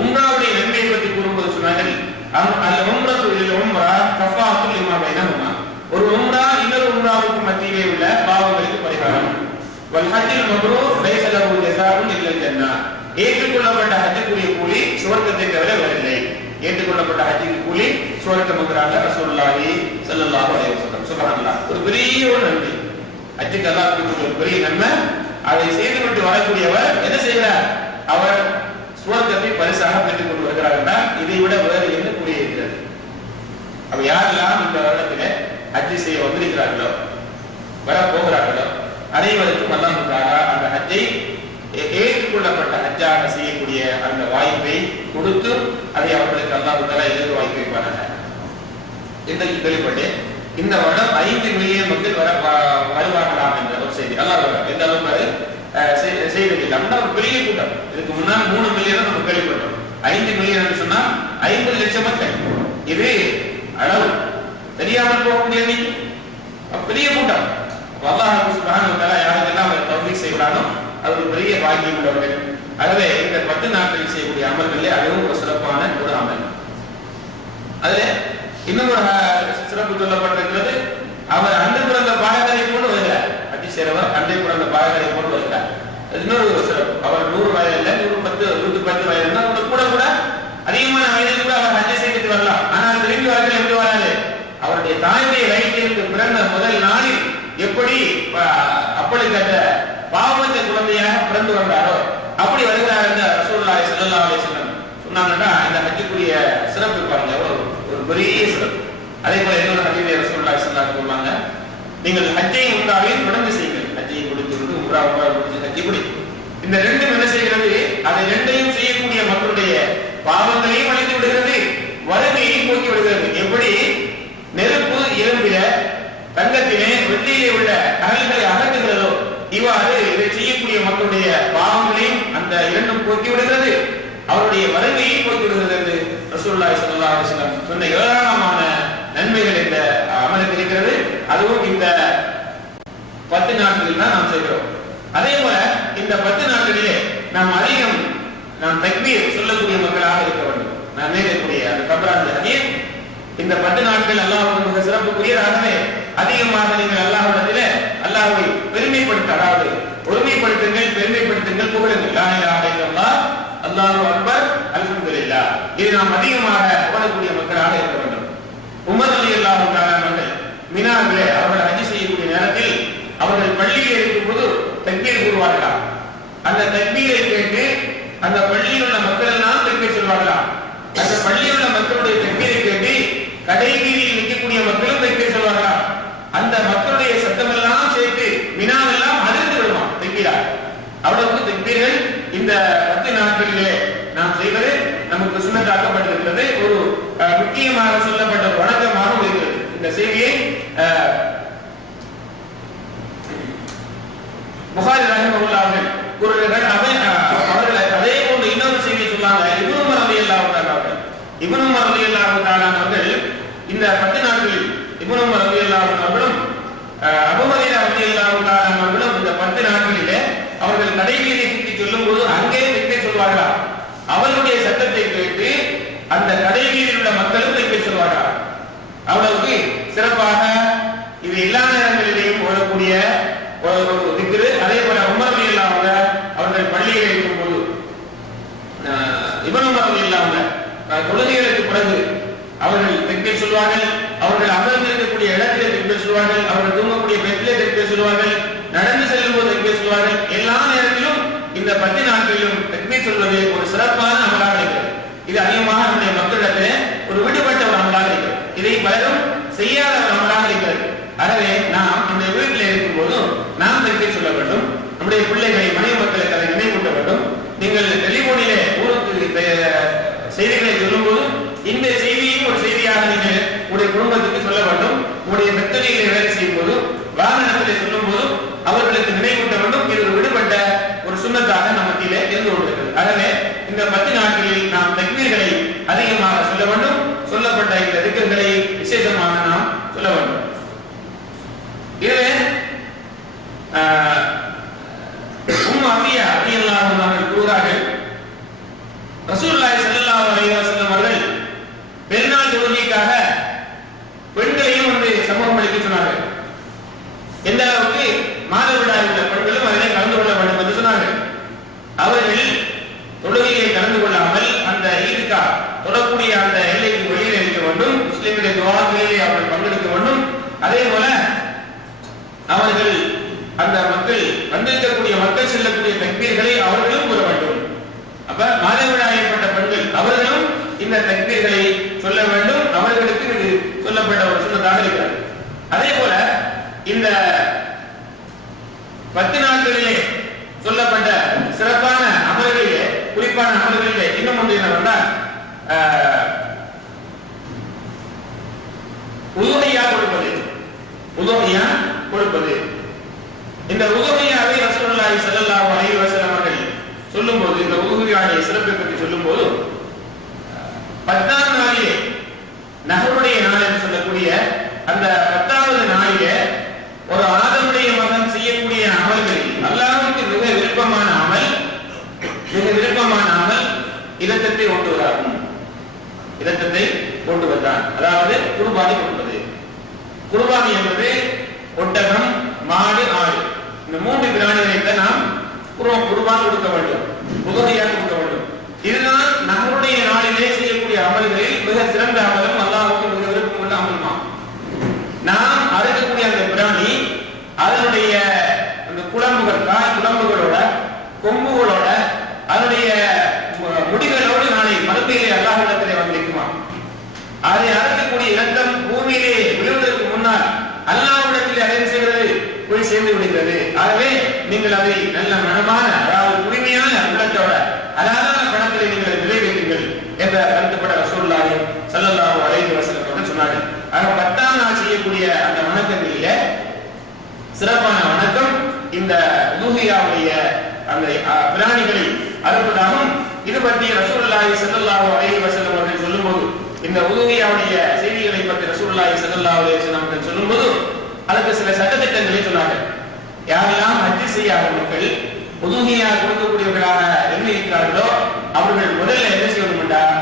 உம்ராவுடைய நன்மையை பற்றி கூறும்போது சொன்னார்கள், அல் உம்ரத்து இல் உம்ரா கஃபாத்து லிமா பைனஹுமா. ஒரு உம்ரா இன்னொரு உம்ராவுக்கு மத்தியிலே உள்ள பாவங்களுக்கு பரிகாரம். வல் ஹஜ்ஜுல் மப்ரூர் லைஸ லஹு ஜஸாஉன் இல்லல் ஜன்னah. ஏற்றுக்கொள்ளப்பட்ட ஹஜ்ஜுக்குரிய கூலி சுவர்க்கத்தை தவிர வேறில்லை. ஏற்றுக்கொள்ளப்பட்ட ஹஜ்ஜுக்கு கூலி சுவர்க்கம் என்கிறாங்க ரசூலுல்லாஹி ஸல்லல்லாஹு அலைஹி வஸல்லம். சுப்ஹானல்லாஹ். ஒரு பெரிய ஒரு நன்மை ஹஜ்ஜுக்கு அல்லாஹ் கொடுத்த ஒரு பெரிய நன்மை. அதை செய்துவிட்டு வரக்கூடியவர் என்ன செய்கிறார்? அவர் சுவர்க்கத்தை பரிசாக பெற்றுக் கொண்டு வருகிறார் என்றால் இதை விட வேறு என்ன கூலி இருக்கிறது? அப்ப யாரெல்லாம் இந்த வருடத்திலே ஹஜ் செய்ய வந்திருக்கிறார்களோ வர போகிறார்களோ அனைவருக்கும் அல்லாஹ் தஆலா அந்த ஹஜ்ஜை ஏற்றுக்கொள்ளப்பட்ட ஹஜ்ஜாக செய்யக்கூடிய அந்த வாய்ப்பை கொடுத்து அதை அவர்களுக்கு அல்லாஹ் தஆலா எதிர் வாய்ப்பு வைப்பானாக. இன்றைக்கு கேள்விப்பட்டு இந்த வருடம் 5 மில்லியன் மக்கள் வருவார்களாம் என்ற ஒரு செய்தி. அல்லாஹ் எந்த அளவுக்கு செய்திகள் ஒரு பெரிய கூட்டம். இதுக்கு முன்னால் 3 மில்லியன் நம்ம கேள்விப்பட்டோம். 5 மில்லியன் சொன்னா 50 லட்சம் மக்கள். இது அளவு தெரியாமல் போகக்கூடிய பெரிய கூட்டம். அல்லாஹ் சுப்ஹானஹு வ தஆலா யாருக்கெல்லாம் அவர் தௌஃபீக் செய்கிறானோ அது ஒரு பெரிய பாக்கியம் உள்ளவர்கள். ஆகவே இந்த 10 நாட்களில் செய்யக்கூடிய அமல்களிலே அதுவும் ஒரு சிறப்பான ஒரு அமல். அதுல இன்னும் ஒரு சிறப்பு சொல்லப்பட்டிருக்கிறது, அவர் அன்று பிறந்த பாடகரை போன்று வருகிறார். ஹஜ் செய்றவர் அன்றை பிறந்த பாடகரை போன்று வருகிறார். இன்னொரு சிறப்பு, அவர் 100 வயது இல்லை, 110 வயது கூட கூட அதிகமான வயதில் கூட அவர் ஹஜ் செய்துட்டு வரலாம். ஆனால் திரும்பி அவர்கள் எப்படி வராது? அவருடைய தாயுடைய வயிற்றிற்கு பிறந்த முதல் நாளில் எப்படி அப்பொழுது அந்த பாவத்த குழந்தையாக பிறந்து வந்தாரோ அப்படி வருகிறார் என்று ரசூலுல்லாஹி ஸல்லல்லாஹு அலைஹி வஸல்லம் சொன்னாங்கன்னா இந்த ஹஜ்ஜுக்குரிய சிறப்பு பாருங்க, ஒரு பெரிய சிறப்பு. அதே போல இன்னொரு ஹதீஸிலே ரசூலுல்லாஹி ஸல்லல்லாஹு அலைஹி வஸல்லம் சொன்னாங்க, நீங்கள் ஹஜ்ஜை உம்ராவையும் தொடர்ந்து செய்யுங்கள். ஹஜ்ஜை முடித்து உம்ரா முடித்து ஹஜ் இப்படி இந்த ரெண்டும் என்ன செய்கிறது? அதை ரெண்டையும் செய்யக்கூடிய மக்களுடைய பாவங்களையும் அழித்து விடுகிறது, வறுமையை போக்கி விடுகிறது. எப்படி நெருப்பு இரும்பில தங்கத்திலே வெள்ளியிலே உள்ள கரல்களை அகற்றுகிறதோ இவ்வாறு இதை செய்யக்கூடிய மக்களுடைய பாவங்களையும் அந்த இரண்டும் போக்கி விடுகிறது, அவருடைய வறுமையை போக்கி விடுகிறது என்று ரசூலுல்லாஹி ஸல்லல்லாஹு அலைஹி வஸல்லம் சொன்ன ஏராளமான நன்மைகள் இந்த அமலுக்கு இருக்கிறது. அதுவும் இந்த 10 நாட்களில் தான் நாம் செய்கிறோம். அதே போல இந்த 10 நாட்களிலே நாம் தக்பீர் சொல்லக்கூடிய மக்களாக இருக்க வேண்டும். நான் நேரக்கூடிய அந்த கப்ரான் ஹதீஸ் இந்த 10 நாட்கள் அல்லாஹ்வுக்கு மிக சிறப்புக்குரியதாகவே அதிகமாக நீங்கள் அல்லாஹ்விடத்திலே அல்லாஹ்வை பெருமைப்படுத்த, அதாவது ஒருமைப்படுத்துங்கள், பெருமைப்படுத்துங்கள், புகழுங்கள். லா இலாஹா இல்லல்லாஹ் அல்லாஹு அக்பர் அல்ஹம்துலில்லாஹ். இது நாம் அதிகமாக ஓடக்கூடிய மக்களாக இருக்க வேண்டும். உமர் ரலியல்லாஹு தஆலா அவர்கள் மினாவிலே அவர்கள் ஹஜ் செய்யக்கூடிய நேரத்தில் அவர்கள் பள்ளியில் இருக்கும்போது தக்பீர் கூறுவார்களாம். அந்த தக்பீரை கேட்டு அந்த பள்ளியில் உள்ள மக்கள் எல்லாம் தக்பீர் சொல்வார்களாம். அந்த பள்ளியில் உள்ள மக்களுடைய தக்பீரை கேட்டு கடை வீதியில் நிற்கக்கூடிய மக்களும் தக்பீர் சொல்வார்களாம். அந்த மக்களுடைய சத்தம் எல்லாம் சேர்த்து மினாவெல்லாம் அதிர்ந்து விடுமா தக்பீரா. அவ்வளவு தக்பீர்கள் இந்த 10 நாட்களிலே நாம் செய்வது நமக்கு சுன்னத்தாக்கப்பட்டிருக்கிறது. ஒரு முக்கியமாக சொல்லப்பட்ட வணக்கமாகவும் இருக்கிறது. இந்த செய்தியை புகாரி ரஹிமஹுல்லாஹ் அவர்கள் கூறுகிறார்கள். அவர்கள் அதே போன்று இன்னொரு செய்தியை சொன்னாங்க. இப்னு உமர் ரலியல்லாஹு தஆலா அவர்கள் இந்த 10 நாட்களில் இப்னு உமர் ரலியல்லாஹு அவர்களும் அபூ ஹுரைரா ரலியல்லாஹு தஆலா அவர்களும் இந்த 10 நாட்களிலே அவர்கள் கடைவீதியை சுற்றி சொல்லும்போது அங்கே தக்பீர் சொல்வார்களாம். அவர்களுடைய சத்தத்தை கேட்டு அந்த கடைவீதியில் உள்ள மக்களும் தக்பீர் சொல்வார்களாம். அவ்வளவுக்கு சிறப்பாக இது எல்லா நேரங்களிலேயும் ஓடக்கூடிய ஒரு திக்ரு. அதே போல உமர் ரலியல்லாஹு அவர்கள் பள்ளியில் இருக்கும்போது இப்னு உமர் ரலியல்லாஹு தொழுகைகளுக்கு பிறகு அவர்கள் தக்பீர் சொல்வார்கள், அவர்கள் அமர்ந்திருக்கக்கூடிய இடத்திலே தக்பீர் சொல்வார்கள், அவர்கள் தூங்கக்கூடிய பெட்டிலே தக்பீர் சொல்வார்கள், நடந்து செல்லும் போது தக்பீர் சொல்வார்கள். எல்லா நேரத்திலும் இந்த 10 நாட்களிலும் தக்பீர் சொல்வது ஒரு சிறப்பான அமலாக இருக்கிறது. இது அதிகமாக நம்முடைய மக்களிடத்திலே ஒரு விடுபட்ட ஒரு அமலாக இருக்கிறது. இதை பலரும் செய்யாத ஒரு அமலாக இருக்கிறது. ஆகவே நாம் நம்முடைய வீட்டில் இருக்கும் போதும் நாம் தக்பீர் சொல்ல வேண்டும். நம்முடைய பிள்ளைகளை, மனைவி மக்களுக்கு அதை நினைவூட்ட வேண்டும். நீங்கள் டெலிபோனிலே ஊருக்கு செய்திகளை சொல்லும் போதும் இந்த செய்தியையும் ஒரு செய்தியாக நீங்கள் உங்களுடைய குடும்பத்துக்கு சொல்ல வேண்டும். உங்களுடைய வெத்தலைகளை வேலை செய்யும் போதும் வாகனத்திலே சொல்லும் போதும் அவர்களுக்கு நினைவூட்ட வேண்டும். இது ஒரு விடுபட்ட ஒரு சுண்ணத்தாக நம்ம மத்தியிலே இருந்து கொண்டிருக்கிறது. ஆகவே இந்த 10 நாட்களில் நாம் தக்பீர்களை அதிகமாக சொல்ல வேண்டும். சொல்லப்பட்ட இந்த திக்ர்களை விசேஷமாக நாம் சொல்ல வேண்டும். இதுவே கூறார்கள், ரசூலுல்லாஹி ஸல்லல்லாஹு அலைஹி வஸல்லம் அவர்கள் பெருநாள் தொழுகைக்காக பெண்களையும் வந்து சமூகம் அளிக்க சொன்னார்கள். எந்த அளவுக்கு மாதவிடாய் உள்ள பெண்களும் அதிலே கலந்து கொள்ள வேண்டும் என்று சொன்னார்கள். அவர்கள் தொழுகையை கலந்து கொள்ளாமல் அந்த ஈதுக்கா தொடக்கூடிய அந்த எல்லைக்கு வெளியில் இருக்க வேண்டும். முஸ்லிம்களுடைய துஆக்களிலே அவர்கள் பங்கெடுக்க வேண்டும். அதே போல அவர்கள் அந்த மக்கள் வந்திருக்கக்கூடிய மக்கள் செல்லக்கூடிய தக்பீர்களை அவர்களும் கூற வேண்டும். அப்ப மாதவிடாய் ஏற்பட்ட பெண்கள் அவர்களும் இந்த தக்பீர்களை சொல்ல வேண்டும். அவர்களுக்கு இது சொல்லப்பட்ட ஒரு சுன்னத்தாக இருக்கிறது. அதே போல இந்த 10 நாட்களிலே சொல்லப்பட்ட சிறப்பான அமல்களிலே, குறிப்பான அமல்களிலே இன்னும் ஒன்று என்னவென்றால் உதுஹியா கொடுப்பது. உதுஹியா கொடுப்பது. இந்த உதுஹியாவை ரசூலுல்லாஹி ஸல்லல்லாஹு அலைஹி வஸல்லம் அவர்கள் சொல்லும்போது, இந்த உதுஹியாவுடைய சிறப்பை பற்றி சொல்லும்போது, 10ஆம் நாளிலே நஹருடைய நாள் என்று சொல்லக்கூடிய அந்த 10வது நாளிலே ஒரு ஆதமுடைய மகன் செய்யக்கூடிய அமல்களில் அல்லாஹ்வுக்கு மிக விருப்பமான அமல் இரத்தத்தை ஓட்டுவதாகும். இரத்தத்தை ஓட்டுவதுதான். அதாவது குர்பானி கொடுப்பது. குர்பானி என்பது ஒட்டகம், மாடு, ஆடு, இந்த 3 பிராணிகளை நாம் குர்பான் கொடுக்க வேண்டும், உதுஹியா கொடுக்க வேண்டும். இதுதான் நஹருடைய நாளிலே செய்யக்கூடிய அமல்களில் மிக சிறந்த அமலும் அல்லாஹ்வுக்கு மிக விருப்பமுள்ள அமலுமாம். நாம் அறுக்கக்கூடிய அந்த பிராணி அதனுடைய அந்த குழம்புகள், கால் குழம்புகளோட, கொம்புகளோட, அதனுடைய முடிகளோடு நாளை மறுமையிலே அல்லாஹ்விடத்திலே வந்து நிற்குமாம். அதை அறுக்கக்கூடிய இரத்தம் பூமியிலே விழுவதற்கு முன்னால் அல்லாஹ்விடத்திலே அதை செய்கிறது போய் சேர்ந்து விடுகிறது. ஆகவே நீங்கள் அதை நல்ல மனமான, அதாவது தூய்மையான உள்ளத்தோட அழகான பணத்தை நீங்கள் நிறைவேற்றுங்கள் என்ற கருத்துப்பட ரசூலுல்லாஹி ஸல்லல்லாஹு அலைஹி வஸல்லம் அவர்கள் சொன்னார்கள். ஆக 10ஆம் நாள் செய்யக்கூடிய அந்த வணக்கங்களில சிறப்பான வணக்கம் இந்த உதுஹியாவுடைய அந்த பிராணிகளை அறுப்பதாகும். இது பற்றி ரசூலுல்லாஹி ஸல்லல்லாஹு அலைஹி வஸல்லம் அவர்கள் சொல்லும்போது, இந்த உதுஹியாவுடைய செய்திகளை பற்றி ரசூலுல்லாஹி ஸல்லல்லாஹு அலைஹி வஸல்லம் அவர்கள் சொல்லும்போது அதற்கு சில சட்டத்திட்டங்களை சொன்னார்கள். யாரெல்லாம் ஹஜ் செய்யாத மக்கள் உதுஹியா கொடுக்கக்கூடியவர்களாக இருக்கிறார்களோ அவர்கள் முதல்ல என்ன செய்யணும் என்றால்,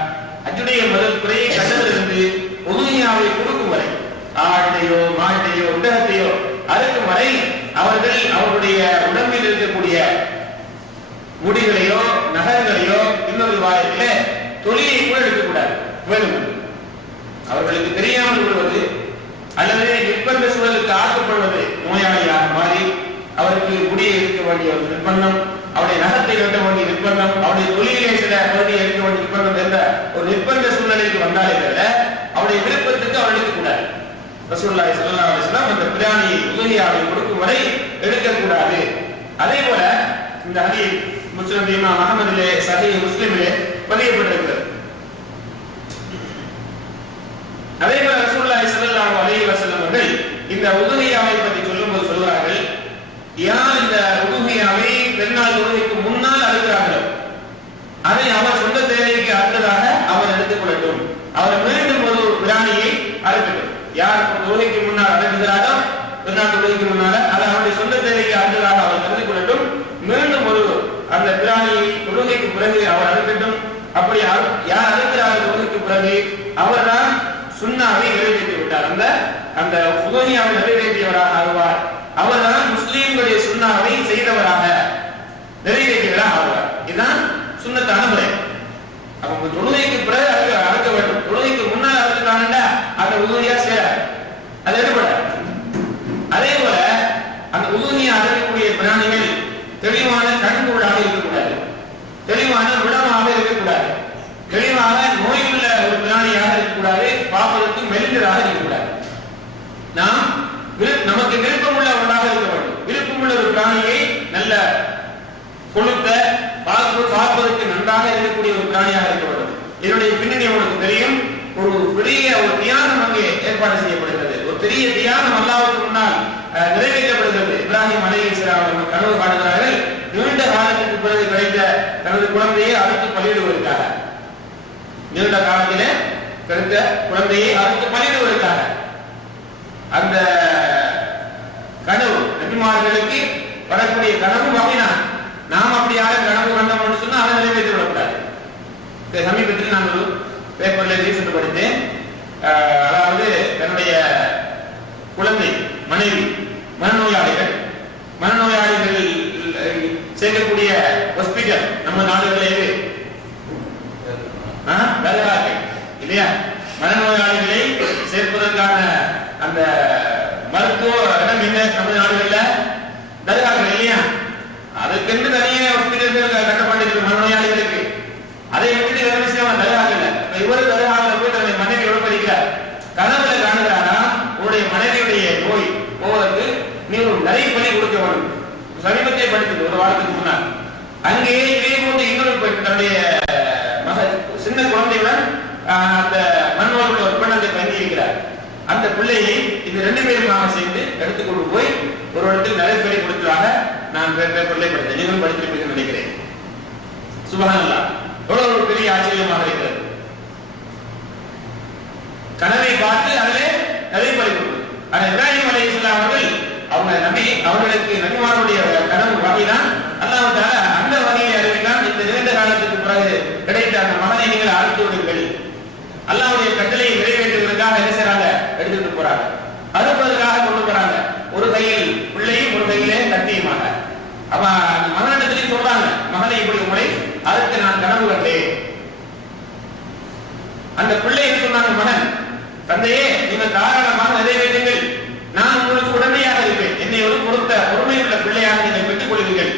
ஹஜ்ஜுடைய முதல் குறையை கண்டதிலிருந்து உதுஹியாவை கொடுக்கும் வரை, ஆட்டையோ மாட்டையோ ஒட்டகத்தையோ அறுக்கும் வரை அவர்கள் அவருடைய உடம்பில் இருக்கக்கூடிய முடிகளையோ நகங்களையோ, இன்னொரு வாயத்திலே தொலியை கூட எடுக்கக்கூடாது வேண்டும். அவர்களுக்கு தெரியாமல் விடுவது அல்லது நிர்பந்த சூழலுக்கு ஆக்கப்படுவது, நோயாளியாக மாறி அவருக்கு முடியை எடுக்க வேண்டிய ஒரு நிர்பந்தம், அவருடைய நகத்தை வெட்ட வேண்டிய நிர்பந்தம், அவருடைய தொழிலே சில பகுதியை எடுக்க வேண்டிய நிர்பந்தம் என்ற ஒரு நிர்பந்த சூழ்நிலைக்கு வந்தாலே தவிர அவருடைய விருப்பத்துக்கு அவர் எடுக்கக்கூடாது. ரசூலுல்லாஹி ஸல்லல்லாஹு அலைஹி வஸல்லம் அந்த பிராணியை உதுஹியாவை கொடுக்கும் வரை எடுக்கக்கூடாது. அதே போல இந்த ஹதீஸ் முஸ்லிம் இமாம் அஹ்மதிலே, சஹீஹ் முஸ்லிமிலே பதியப்பட்டிருக்கிறது. அதே போல ரசூலுல்லாஹி ஸல்லல்லாஹு அலைஹி வஸல்லம் அவர்கள் இந்த உதுஹியாவை பற்றி சொல்லும்போது சொல்கிறார்கள், யார் இந்த உதுஹியாவை பெருநாள் தொழுகைக்கு முன்னால் அறுக்கிறார்களோ அதை அவர் சொந்த தேவைக்கு அறுத்ததாக அவர் எடுத்துக் கொள்ளட்டும். அவர் மீண்டும் ஒரு பிராணியை அறுக்கட்டும். யார் தொழுகைக்கு முன்னால் அறுக்கிறாரோ, பெருநாள் தொழுகைக்கு முன்னால அதை அவருடைய சொந்த தேவைக்கு அறுத்ததாக அவர் கருதி கொள்ளட்டும். மீண்டும் ஒரு அந்த பிராணியை தொழுகைக்கு பிறகு அவர் அறுக்கட்டும். அப்படி யார் அறுக்கிறார்கள் தொழுகைக்கு பிறகு அவர்தான் சுன்னாவை நிறைவேற்றி விட்டார். அந்த உதுஹியாவை நிறைவேற்றியவராக ஆகுவார். அவர்தான் முஸ்லிம்களுடைய சுன்னாவை செய்தவராக நிறைவேற்றியவராக ஆகுவார். இதுதான் சுன்னத்தான முறை. அவங்க தொழுகைக்கு பிறகு அறுக்க நாம் நமக்கு விருப்பமுள்ள ஒன்றாக இருக்க வேண்டும். விருப்பமுள்ள ஒரு பிராணியை நல்ல கொழுத்த பார்ப்பதற்கு நன்றாக இருக்கக்கூடிய ஒரு பிராணியாக இருக்க வேண்டும். இதனுடைய பின்னணி உங்களுக்கு தெரியும். ஒரு பெரிய ஒரு தியானம் அங்கே ஏற்பாடு செய்யப்படுகிறது. ஒரு பெரிய தியானம் அல்லாஹ்வுக்கு முன்னால் நிறைவேற்றப்படுகிறது. இப்ராஹிம் அலைஹிஸ்ஸலாம் அவர்கள் கனவு காணுகிறார்கள். நீண்ட காலத்துக்கு பிறகு கிடைத்த தனது குழந்தையை அறுத்து பலியிடுவதற்காக, நீண்ட காலத்திலே கிடைத்த குழந்தையை அறுத்து பலியிடுவதற்காக. அந்த கனவு நபிமார்களுக்கு வரக்கூடிய கனவு வகைதான். நாம் அப்படி யாரும் கனவு கண்டோம்னு சொன்னா அதை நிறைவேற்றி விடக்கூடாது. சமீபத்தில் நான் ஒரு பேப்பர்ல ரீசெண்ட் படித்தேன். அதாவது தன்னுடைய குழந்தை, மனைவி மனநோயாளிகள் சேர்க்கக்கூடிய ஹாஸ்பிட்டல் நம்ம நாடுகளில் இல்லையா, மனநோயாளிகளை சேர்ப்பதற்கான அந்த மருத்துவ இடம் என்ன நம்ம நாடுகளில் தர்காக்கள் இல்லையா, அதுக்கென்று தனியே ஹாஸ்பிட்டல்கள் கட்டப்பட்டிருக்கு மனநோயாளிகளுக்கு. அதை விட்டு வேற விஷயம் தர்காக்கள். இவரு தர்காவில் போய் தன்னுடைய மனைவியோட படிக்கிறார். கனவுல காணுகிறாரா உன்னுடைய மனைவியுடைய நோய் போவதற்கு நீ ஒரு நிறைய பலி கொடுக்க வேண்டும். சமீபத்தை படித்தது ஒரு வாரத்துக்கு முன்னால். அங்கே இதே போன்று இன்னொரு தன்னுடைய சின்ன குழந்தையுடன் அந்த மனநோயுள்ள ஒரு பெண் அங்கே தங்கி இருக்கிறார். அந்த பிள்ளையை இந்த 2 பேருமாக சேர்ந்து எடுத்துக்கொண்டு போய் ஒரு இடத்தில் நிறைய பலி கொடுத்ததாக நான் பேப்பர்ல படித்தேன். நீங்களும் படித்திருப்பீங்கன்னு நினைக்கிறேன். சுப்ஹானல்லாஹ், எவ்வளவு ஒரு பெரிய ஆச்சரியமாக இருக்கிறது. கனவை பார்த்து அதிலே நிறைய பலி கொடுத்தது. ஆனால் இப்ராஹிம் அலைஹிஸ்ஸலாம் அவர்கள் அவங்க நபி அவர்களுக்கு நபிமாருடைய கனவு வகைதான் அல்லாஹ் தஆலா அந்த வகையை அறிவித்தான். இந்த நீண்ட காலத்துக்கு பிறகு கிடைத்த அந்த மகனை நீங்கள் அறுத்து விடுங்கள். அல்லாஹ்வுடைய கட்டளையை நிறைவேற்றுவதற்காக என்ன செய்றாங்க, எடுத்துட்டு போறாங்க, அறுப்பதற்காக கொண்டு போறாங்க. ஒரு கையில் பிள்ளையும் ஒரு கையிலே கத்தியுமாக. அப்ப அந்த மகனிடத்திலையும் சொல்றாங்க, மகனை இப்படி உங்களை அறுத்து நான் கனவு கண்டேன். அந்த பிள்ளை என்ன சொன்னாங்க, மகன் தந்தையே நீங்கள் தாராளமாக நிறைவேற்றுங்கள், நான் உங்களுக்கு உடமையாக இருப்பேன், என்னை ஒரு பொறுமையுள்ள பிள்ளையாக நீங்கள் பெற்றுக் கொள்வீர்கள்.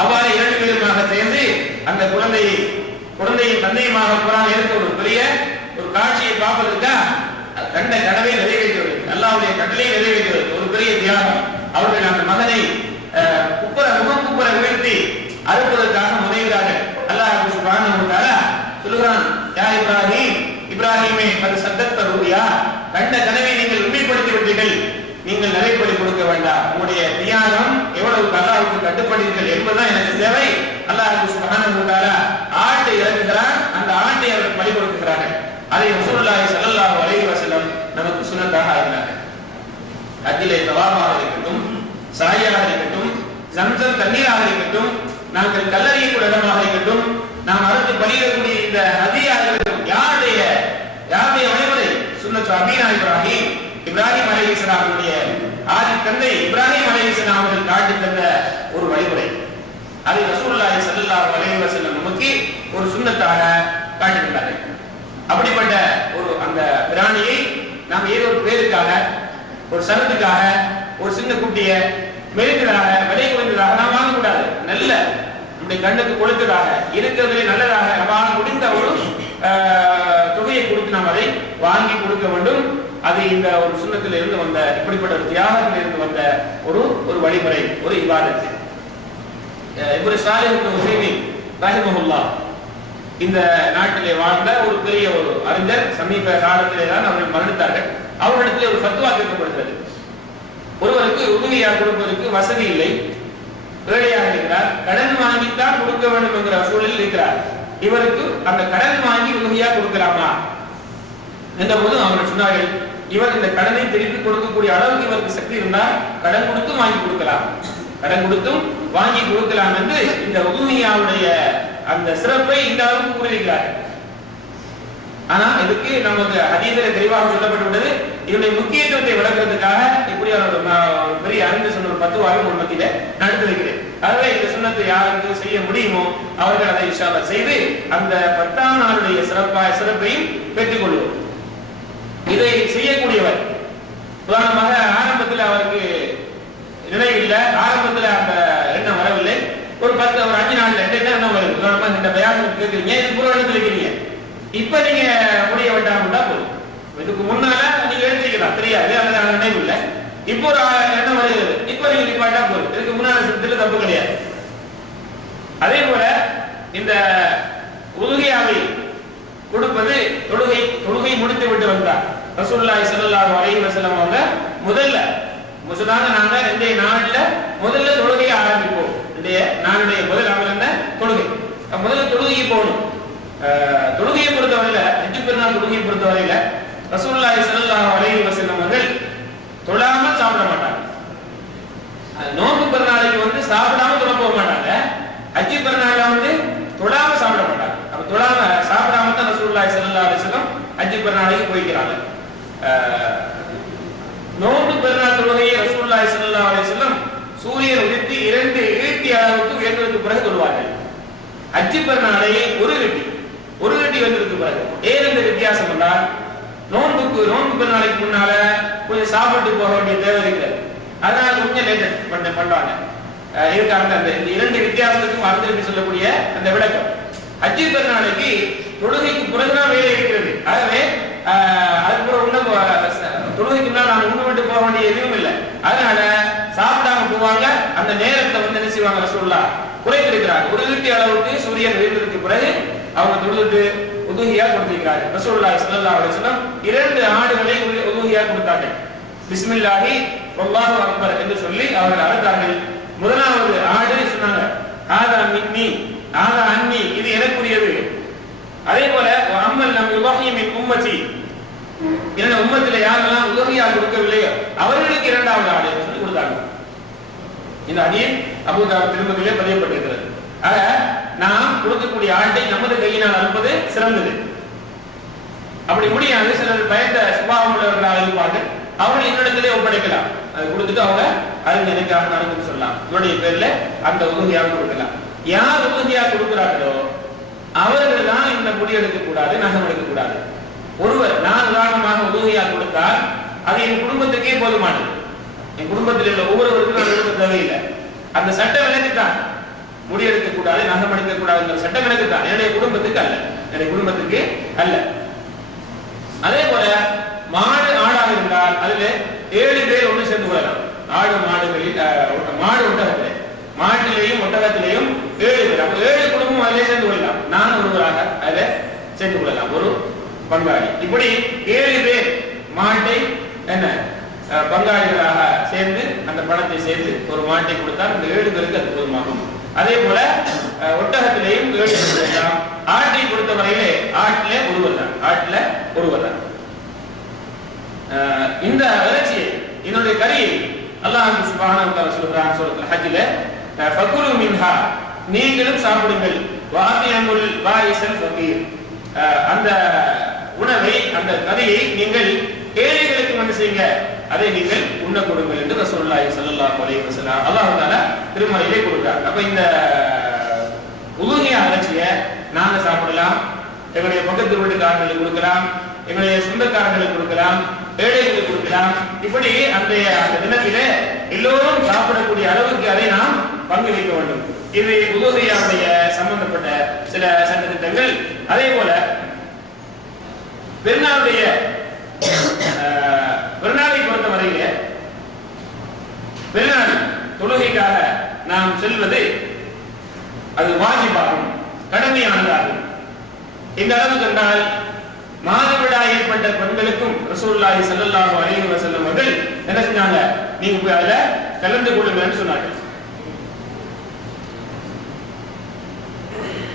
அவ்வாறு 2 பேருமாக சேர்ந்து அந்த குழந்தையின் தந்தையுமாக போறாங்க. இருக்க ஒரு பெரிய ஒரு காட்சியை பார்ப்பதற்கா கண்ட கனவை நிறைவேற்றுவது, அல்லாஹ்வுடைய கட்டளையை நிறைவேற்றுவது ஒரு பெரிய தியாகம். அவர்கள் அந்த மகனை முகம் குப்புற வீழ்த்தி அறுப்பதற்காக முனைகிறார்கள். அல்லாஹ் சுப்ஹானஹு வ தஆலா சொல்கிறான், யா இப்ராஹீமே அது சத்தத்த ரூயா, கண்ட கனவை நீங்கள் உண்மைப்படுத்தி விட்டீர்கள், நீங்கள் நிறைப்படி கொடுக்க வேண்டாம், உங்களுடைய தியாகம் எவ்வளவு அல்லாஹ்வுக்கு கட்டுப்படுங்கள் என்பதுதான் எனக்கு தேவை. அல்லாஹ் சுப்ஹானஹு வ தஆலா ஆட்டை இறக்குகிறார். அந்த ஆட்டை அவர்கள் பலி கொடுக்கிறார்கள். அதை ரசூலுல்லாஹி ஸல்லல்லாஹு அலைஹி வஸல்லம் நமக்கு சுன்னத்தாக ஆக்கினார்கள். ஹஜ்ஜிலே தவாஃபாக இருக்கட்டும், சாயாக இருக்கட்டும், ஜம்சம் தண்ணீராக இருக்கட்டும், நாங்கள் கல்லறையக்கூடிய இடமாக இருக்கட்டும், நாம் அறுத்து பலியிடக்கூடிய இந்த ஹதியாக இருக்கட்டும், யாருடைய வழிமுறை சுன்னத்து அபீனா இப்ராஹிம் அலைஹிஸ்ஸலாமுடைய ஆதி தந்தை இப்ராஹிம் அலைஹிஸ்ஸலாம் அவர்கள் காட்டி தந்த ஒரு வழிமுறை. அதை ரசூலுல்லாஹி ஸல்லல்லாஹு அலைஹி வஸல்லம் நமக்கு ஒரு சுன்னத்தாக காட்டியிருந்தார்கள். அப்படிப்பட்ட ஒரு அந்த பிராணியை நாம் ஏதோ ஒரு பேருக்காக, ஒரு சரத்துக்காக, ஒரு சின்ன குட்டியை மெலிந்ததாக, விலை குறைந்ததாக நாம் வாங்கக்கூடாது. நல்ல நம்முடைய கண்ணுக்கு கொடுத்ததாக, இருக்கிறதுலே நல்லதாக நம்மால் முடிந்த ஒரு தொகையை கொடுத்து நாம் அதை வாங்கி கொடுக்க வேண்டும். அது இந்த ஒரு சுன்னத்தில் இருந்து வந்த, இப்படிப்பட்ட ஒரு தியாகத்தில் இருந்து வந்த ஒரு வழிமுறை, ஒரு இபாதத். இப்னு ஸாலிஹ் இப்னு உஸைமீன் ரஹிமஹுல்லாஹ் இந்த நாட்டிலே வாழ்ந்த ஒரு பெரிய ஒரு அறிஞர். சமீப காலத்திலே தான் அவர்கள் மரணித்தார்கள். அவர்களிடத்தில் ஒரு ஃபத்வா கேட்கப்படுகிறது. ஒருவருக்கு உதவியா கொடுப்பதற்கு வசதி இல்லை, ஏழையாக இருக்கிறார், கடன் வாங்கித்தான் கொடுக்க வேண்டும் என்கிற சூழலில் இருக்கிறார். இவருக்கு அந்த கடன் வாங்கி உதவியா கொடுக்கலாமா என்ற போது அவர்கள் சொன்னார்கள், இவர் இந்த கடனை திருப்பி கொடுக்கக்கூடிய அளவுக்கு இவருக்கு சக்தி இருந்தால் கடன் கொடுத்தும் வாங்கி கொடுக்கலாம், கடன் கொடுத்தும் வாங்கி கொடுக்கலாம் என்று இந்த உதுமியாவுடைய அந்த சிறப்பை இந்த அளவுக்கு கூறியிருக்கிறார்கள். ஆனா இதுக்கு நமக்கு ஹதீஸிலே தெளிவாக சொல்லப்பட்டுள்ளது. இதனுடைய முக்கியத்துவத்தை விளக்குறதுக்காக இப்படி ஒரு பெரிய அறிஞர் சொன்ன ஒரு ஃபத்வாவை உங்கள் மத்தியில நான் எடுத்து வைக்கிறேன். ஆகவே இந்த சுன்னத்தை யாருக்கு செய்ய முடியுமோ அவர்கள் அதை இன்ஷா அல்லாஹ் செய்து அந்த 10ஆம் நாளுடைய சிறப்பையும் பெற்றுக் கொள்வோம். இதை செய்யக்கூடியவர் உதாரணமாக ஆரம்பத்தில் அவருக்கு நினைவில்லை, ஆரம்பத்தில் அந்த எண்ணம் வரவில்லை, ஒரு 5 நாள்ல எண்ணம் வருது. உதாரணமாக இந்த பயான் கேட்கிறீங்க, இது புறவெடுத்து வைக்கிறீங்க, இப்ப நீங்க முடிய வேண்டாம் போதும். இதுக்கு முன்னால நீங்க எடுத்துக்கலாம், தெரியாது, அல்லது நினைவு இல்லை, இப்போ ஒரு எண்ணம் வருகிறது, இப்போ நீங்க நிப்பாட்டா போதும், இதுக்கு முன்னாடி செஞ்சதுல தப்பு கிடையாது. அதே போல இந்த உதுகியாவை கொடுப்பது தொழுகை முடித்து விட்டு வந்தார் ரசூலுல்லாஹி ஸல்லல்லாஹு அலைஹி வஸல்லம் அவங்க முதல்ல சொன்னாங்க, நாங்க இன்றைய நாள்ல முதல்ல தொழுகையை ஆரம்பிப்போம். இன்றைய நாளுடைய முதல் அமல் என்ன? தொழுகை. முதல்ல தொழுகைக்கு போகணும். தொழுகையை பொறுத்தவரையில, ஹஜ் பெருநாள் தொழுகையை பொறுத்தவரையில ரசூலுல்லாஹி ஸல்லல்லாஹு அலைஹி வஸல்லம் அவர்கள் தொழாமல் சாப்பிட மாட்டாங்க. நோன்பு பெருநாளைக்கு சாப்பிடாம தொழ போக மாட்டாங்க. ஹஜ் பெருநாள்ல தொழாம சாப்பிட மாட்டாங்க. அப்ப தொழாம சாப்பிடாம தான் ரசூலுல்லாஹி ஸல்லல்லாஹு அலைஹி வஸல்லம் ஹஜ் பெருநாளைக்கு போய்க்கிறாங்க. நோன்பு பெருநாள் தொழுகையை ரசூலுல்லாஹி ஸல்லல்லாஹு அலைஹி வஸல்லம் சூரியன் உதித்து 2 ஈட்டி அளவுக்கு உயர்ந்ததுக்கு பிறகு தொழுவார்கள். ஹஜ் பெருநாளை ஒரு ஈட்டி வந்ததுக்கு பிறகு. ஏன் இந்த வித்தியாசம் என்றால், நோன்பு பெருநாளைக்கு முன்னால கொஞ்சம் சாப்பிட்டு போக வேண்டிய தேவை இருக்கிறது, அதனால கொஞ்சம் லேட் பண்றாங்க. இதுக்காக அந்த 2 வித்தியாசத்துக்கும் அறிஞர்கள் சொல்லக்கூடிய அந்த விளக்கம். ஹஜ் பெருநாளைக்கு தொழுகைக்கு பிறகுதான் வேலை இருக்கிறது. ஆகவே அதுக்கப்புறம் தொழுகைக்கு முன்னால் நான் உண்டு விட்டு போக வேண்டிய எதுவும் இல்லை. அதனால சாப்பிடாம போவாங்க. அந்த நேரத்தை என்ன செய்வாங்க, ரசூலுல்லாஹ் குறைத்திருக்கிறாங்க. ஒரு ஈட்டி அளவுக்கு சூரியன் உயர்ந்ததுக்கு பிறகு அவங்க தொழுது உதுஹியா கொடுத்திருக்கிறார்கள். ரசூலுல்லாஹி ஸல்லல்லாஹு அலைஹி வஸல்லம் 2 ஆடுகளை உதுஹியா கொடுத்தார்கள். பிஸ்மில்லாஹி வல்லாஹு அக்பர் என்று சொல்லி அவர்கள் அறுத்தார்கள். முதலாவது ஆடு சொன்னாங்க, ஆதா மின்னி ஆதா அன்னி, இது எனக்குரியது. அதே போல அம்மல் நம் யுலஹி மின் உம்மதி, என்ன உம்மத்தில யாரெல்லாம் உதுஹியா கொடுக்கவில்லையோ அவர்களுக்கு 2வது ஆடு என்று சொல்லி கொடுத்தாங்க. இந்த ஹதீஸ் அபூ தாவூத் திருமதியிலே பதியப்பட்டிருக்கிறது. ஆக நாம் கொடுக்கக்கூடிய ஆட்டை நமது கையினால் அறுப்பது சிறந்தது. அப்படி முடியாது, சிலர் பயந்த சுபாவம் உள்ளவர்களாக இருப்பார்கள், அவர்கள் என்னிடத்திலே ஒப்படைக்கலாம். அதை கொடுத்துட்டு அவங்க அருங்க எனக்காக நடந்து சொல்லலாம், இவருடைய பேர்ல அந்த உதுஹியா கொடுக்கலாம். யார் உதுஹியா கொடுக்கிறார்களோ அவர்கள் தான் இந்த முடி எடுக்க கூடாது, நகம் எடுக்க கூடாது. ஒருவர் நான் உதாரணமாக உதுஹியா கொடுத்தால் அது என் குடும்பத்துக்கே போதுமானது. என் குடும்பத்தில் உள்ள ஒவ்வொருவருக்கும் நான் எடுக்க தேவையில்லை. அந்த சட்டம் எனக்கு தான், முடி எடுக்க கூடாது, நகம் எடுக்க கூடாதுங்கிற சட்டம் எனக்கு தான், என்னுடைய குடும்பத்துக்கு அல்ல, என்னுடைய குடும்பத்துக்கு அல்ல. அதே போல மாடு ஆடாக இருந்தால் அதுல 7 பேர் ஒன்று சேர்ந்து கொள்ளலாம். மாடு ஒட்டகத்திலே, மாட்டிலேயும் ஒட்டகத்திலேயும் 7 பேர், அப்ப 7 குடும்பம் அதிலே சேர்ந்து கொள்ளலாம். நான் ஒருவராக அதில் சேர்ந்து கொள்ளலாம், ஒரு பங்காளி. இப்படி 7 பேர் மாட்டை என்ன பங்காளிகளாக சேர்ந்து அந்த பணத்தை சேர்த்து ஒரு மாட்டை கொடுத்தால் இந்த 7 பேருக்கு அது போதுமாகும். அதே போல ஒட்டகத்திலேயும் 7 பேர் கொள்ளலாம். ஆட்டை பொறுத்த வரையிலே ஆட்டில ஒருவர் தான். இந்த இறைச்சியை, இதனுடைய கறியை அல்லாஹ் சுப்ஹானஹு வ தஆலா சொல்றான் சூரத்துல் ஹஜ்ல, ஃபகுலு மின்ஹா, நீங்களும் சாப்பிடுங்கள், வஅதியமுல் பாயிஸல் ஃபகீர், அந்த உணவை, அந்த கறியை நீங்கள் ஏழைகளுக்கு வந்து செய்யுங்க, அதை நீங்கள் உண்ண கொடுங்கள் என்று ரசூலுல்லாஹி ஸல்லல்லாஹு அலைஹி வஸல்லம் அல்லாஹ் தஆலா திருமறையிலே கொடுத்தார். அப்ப இந்த உதுஹியா இறைச்சியை நாங்க சாப்பிடலாம், எங்களுடைய பக்கத்து வீட்டுக்காரர்களுக்கு கொடுக்கலாம், எங்களுடைய சொந்தக்காரர்களுக்கு கொடுக்கலாம், ஏழைகளுக்கு கொடுக்கலாம். இப்படி அந்த தினத்திலே எல்லோரும் சாப்பிடக்கூடிய அளவுக்கு அதை நாம் பங்கு வைக்க வேண்டும். இது உதுஹியாவுடைய சம்பந்தப்பட்ட சில சட்டத்திட்டங்கள். அதே போல பெருநாளை பொறுத்த வரையிலே பெருநாள் தொழுகைக்காக நாம் செல்வது அது வாஜிபாகும், கடமையானதாகும். இந்த அளவுக்கு என்றால் மாதவிடாய் ஏற்பட்ட பெண்களுக்கும் ரசூலுல்லாஹி ஸல்லல்லாஹு அலைஹி வஸல்லம் அவர்கள் என்ன செஞ்சாங்க, நீங்க போய் அதுல கலந்து கொள்ளுங்கன்னு சொன்னார்கள்.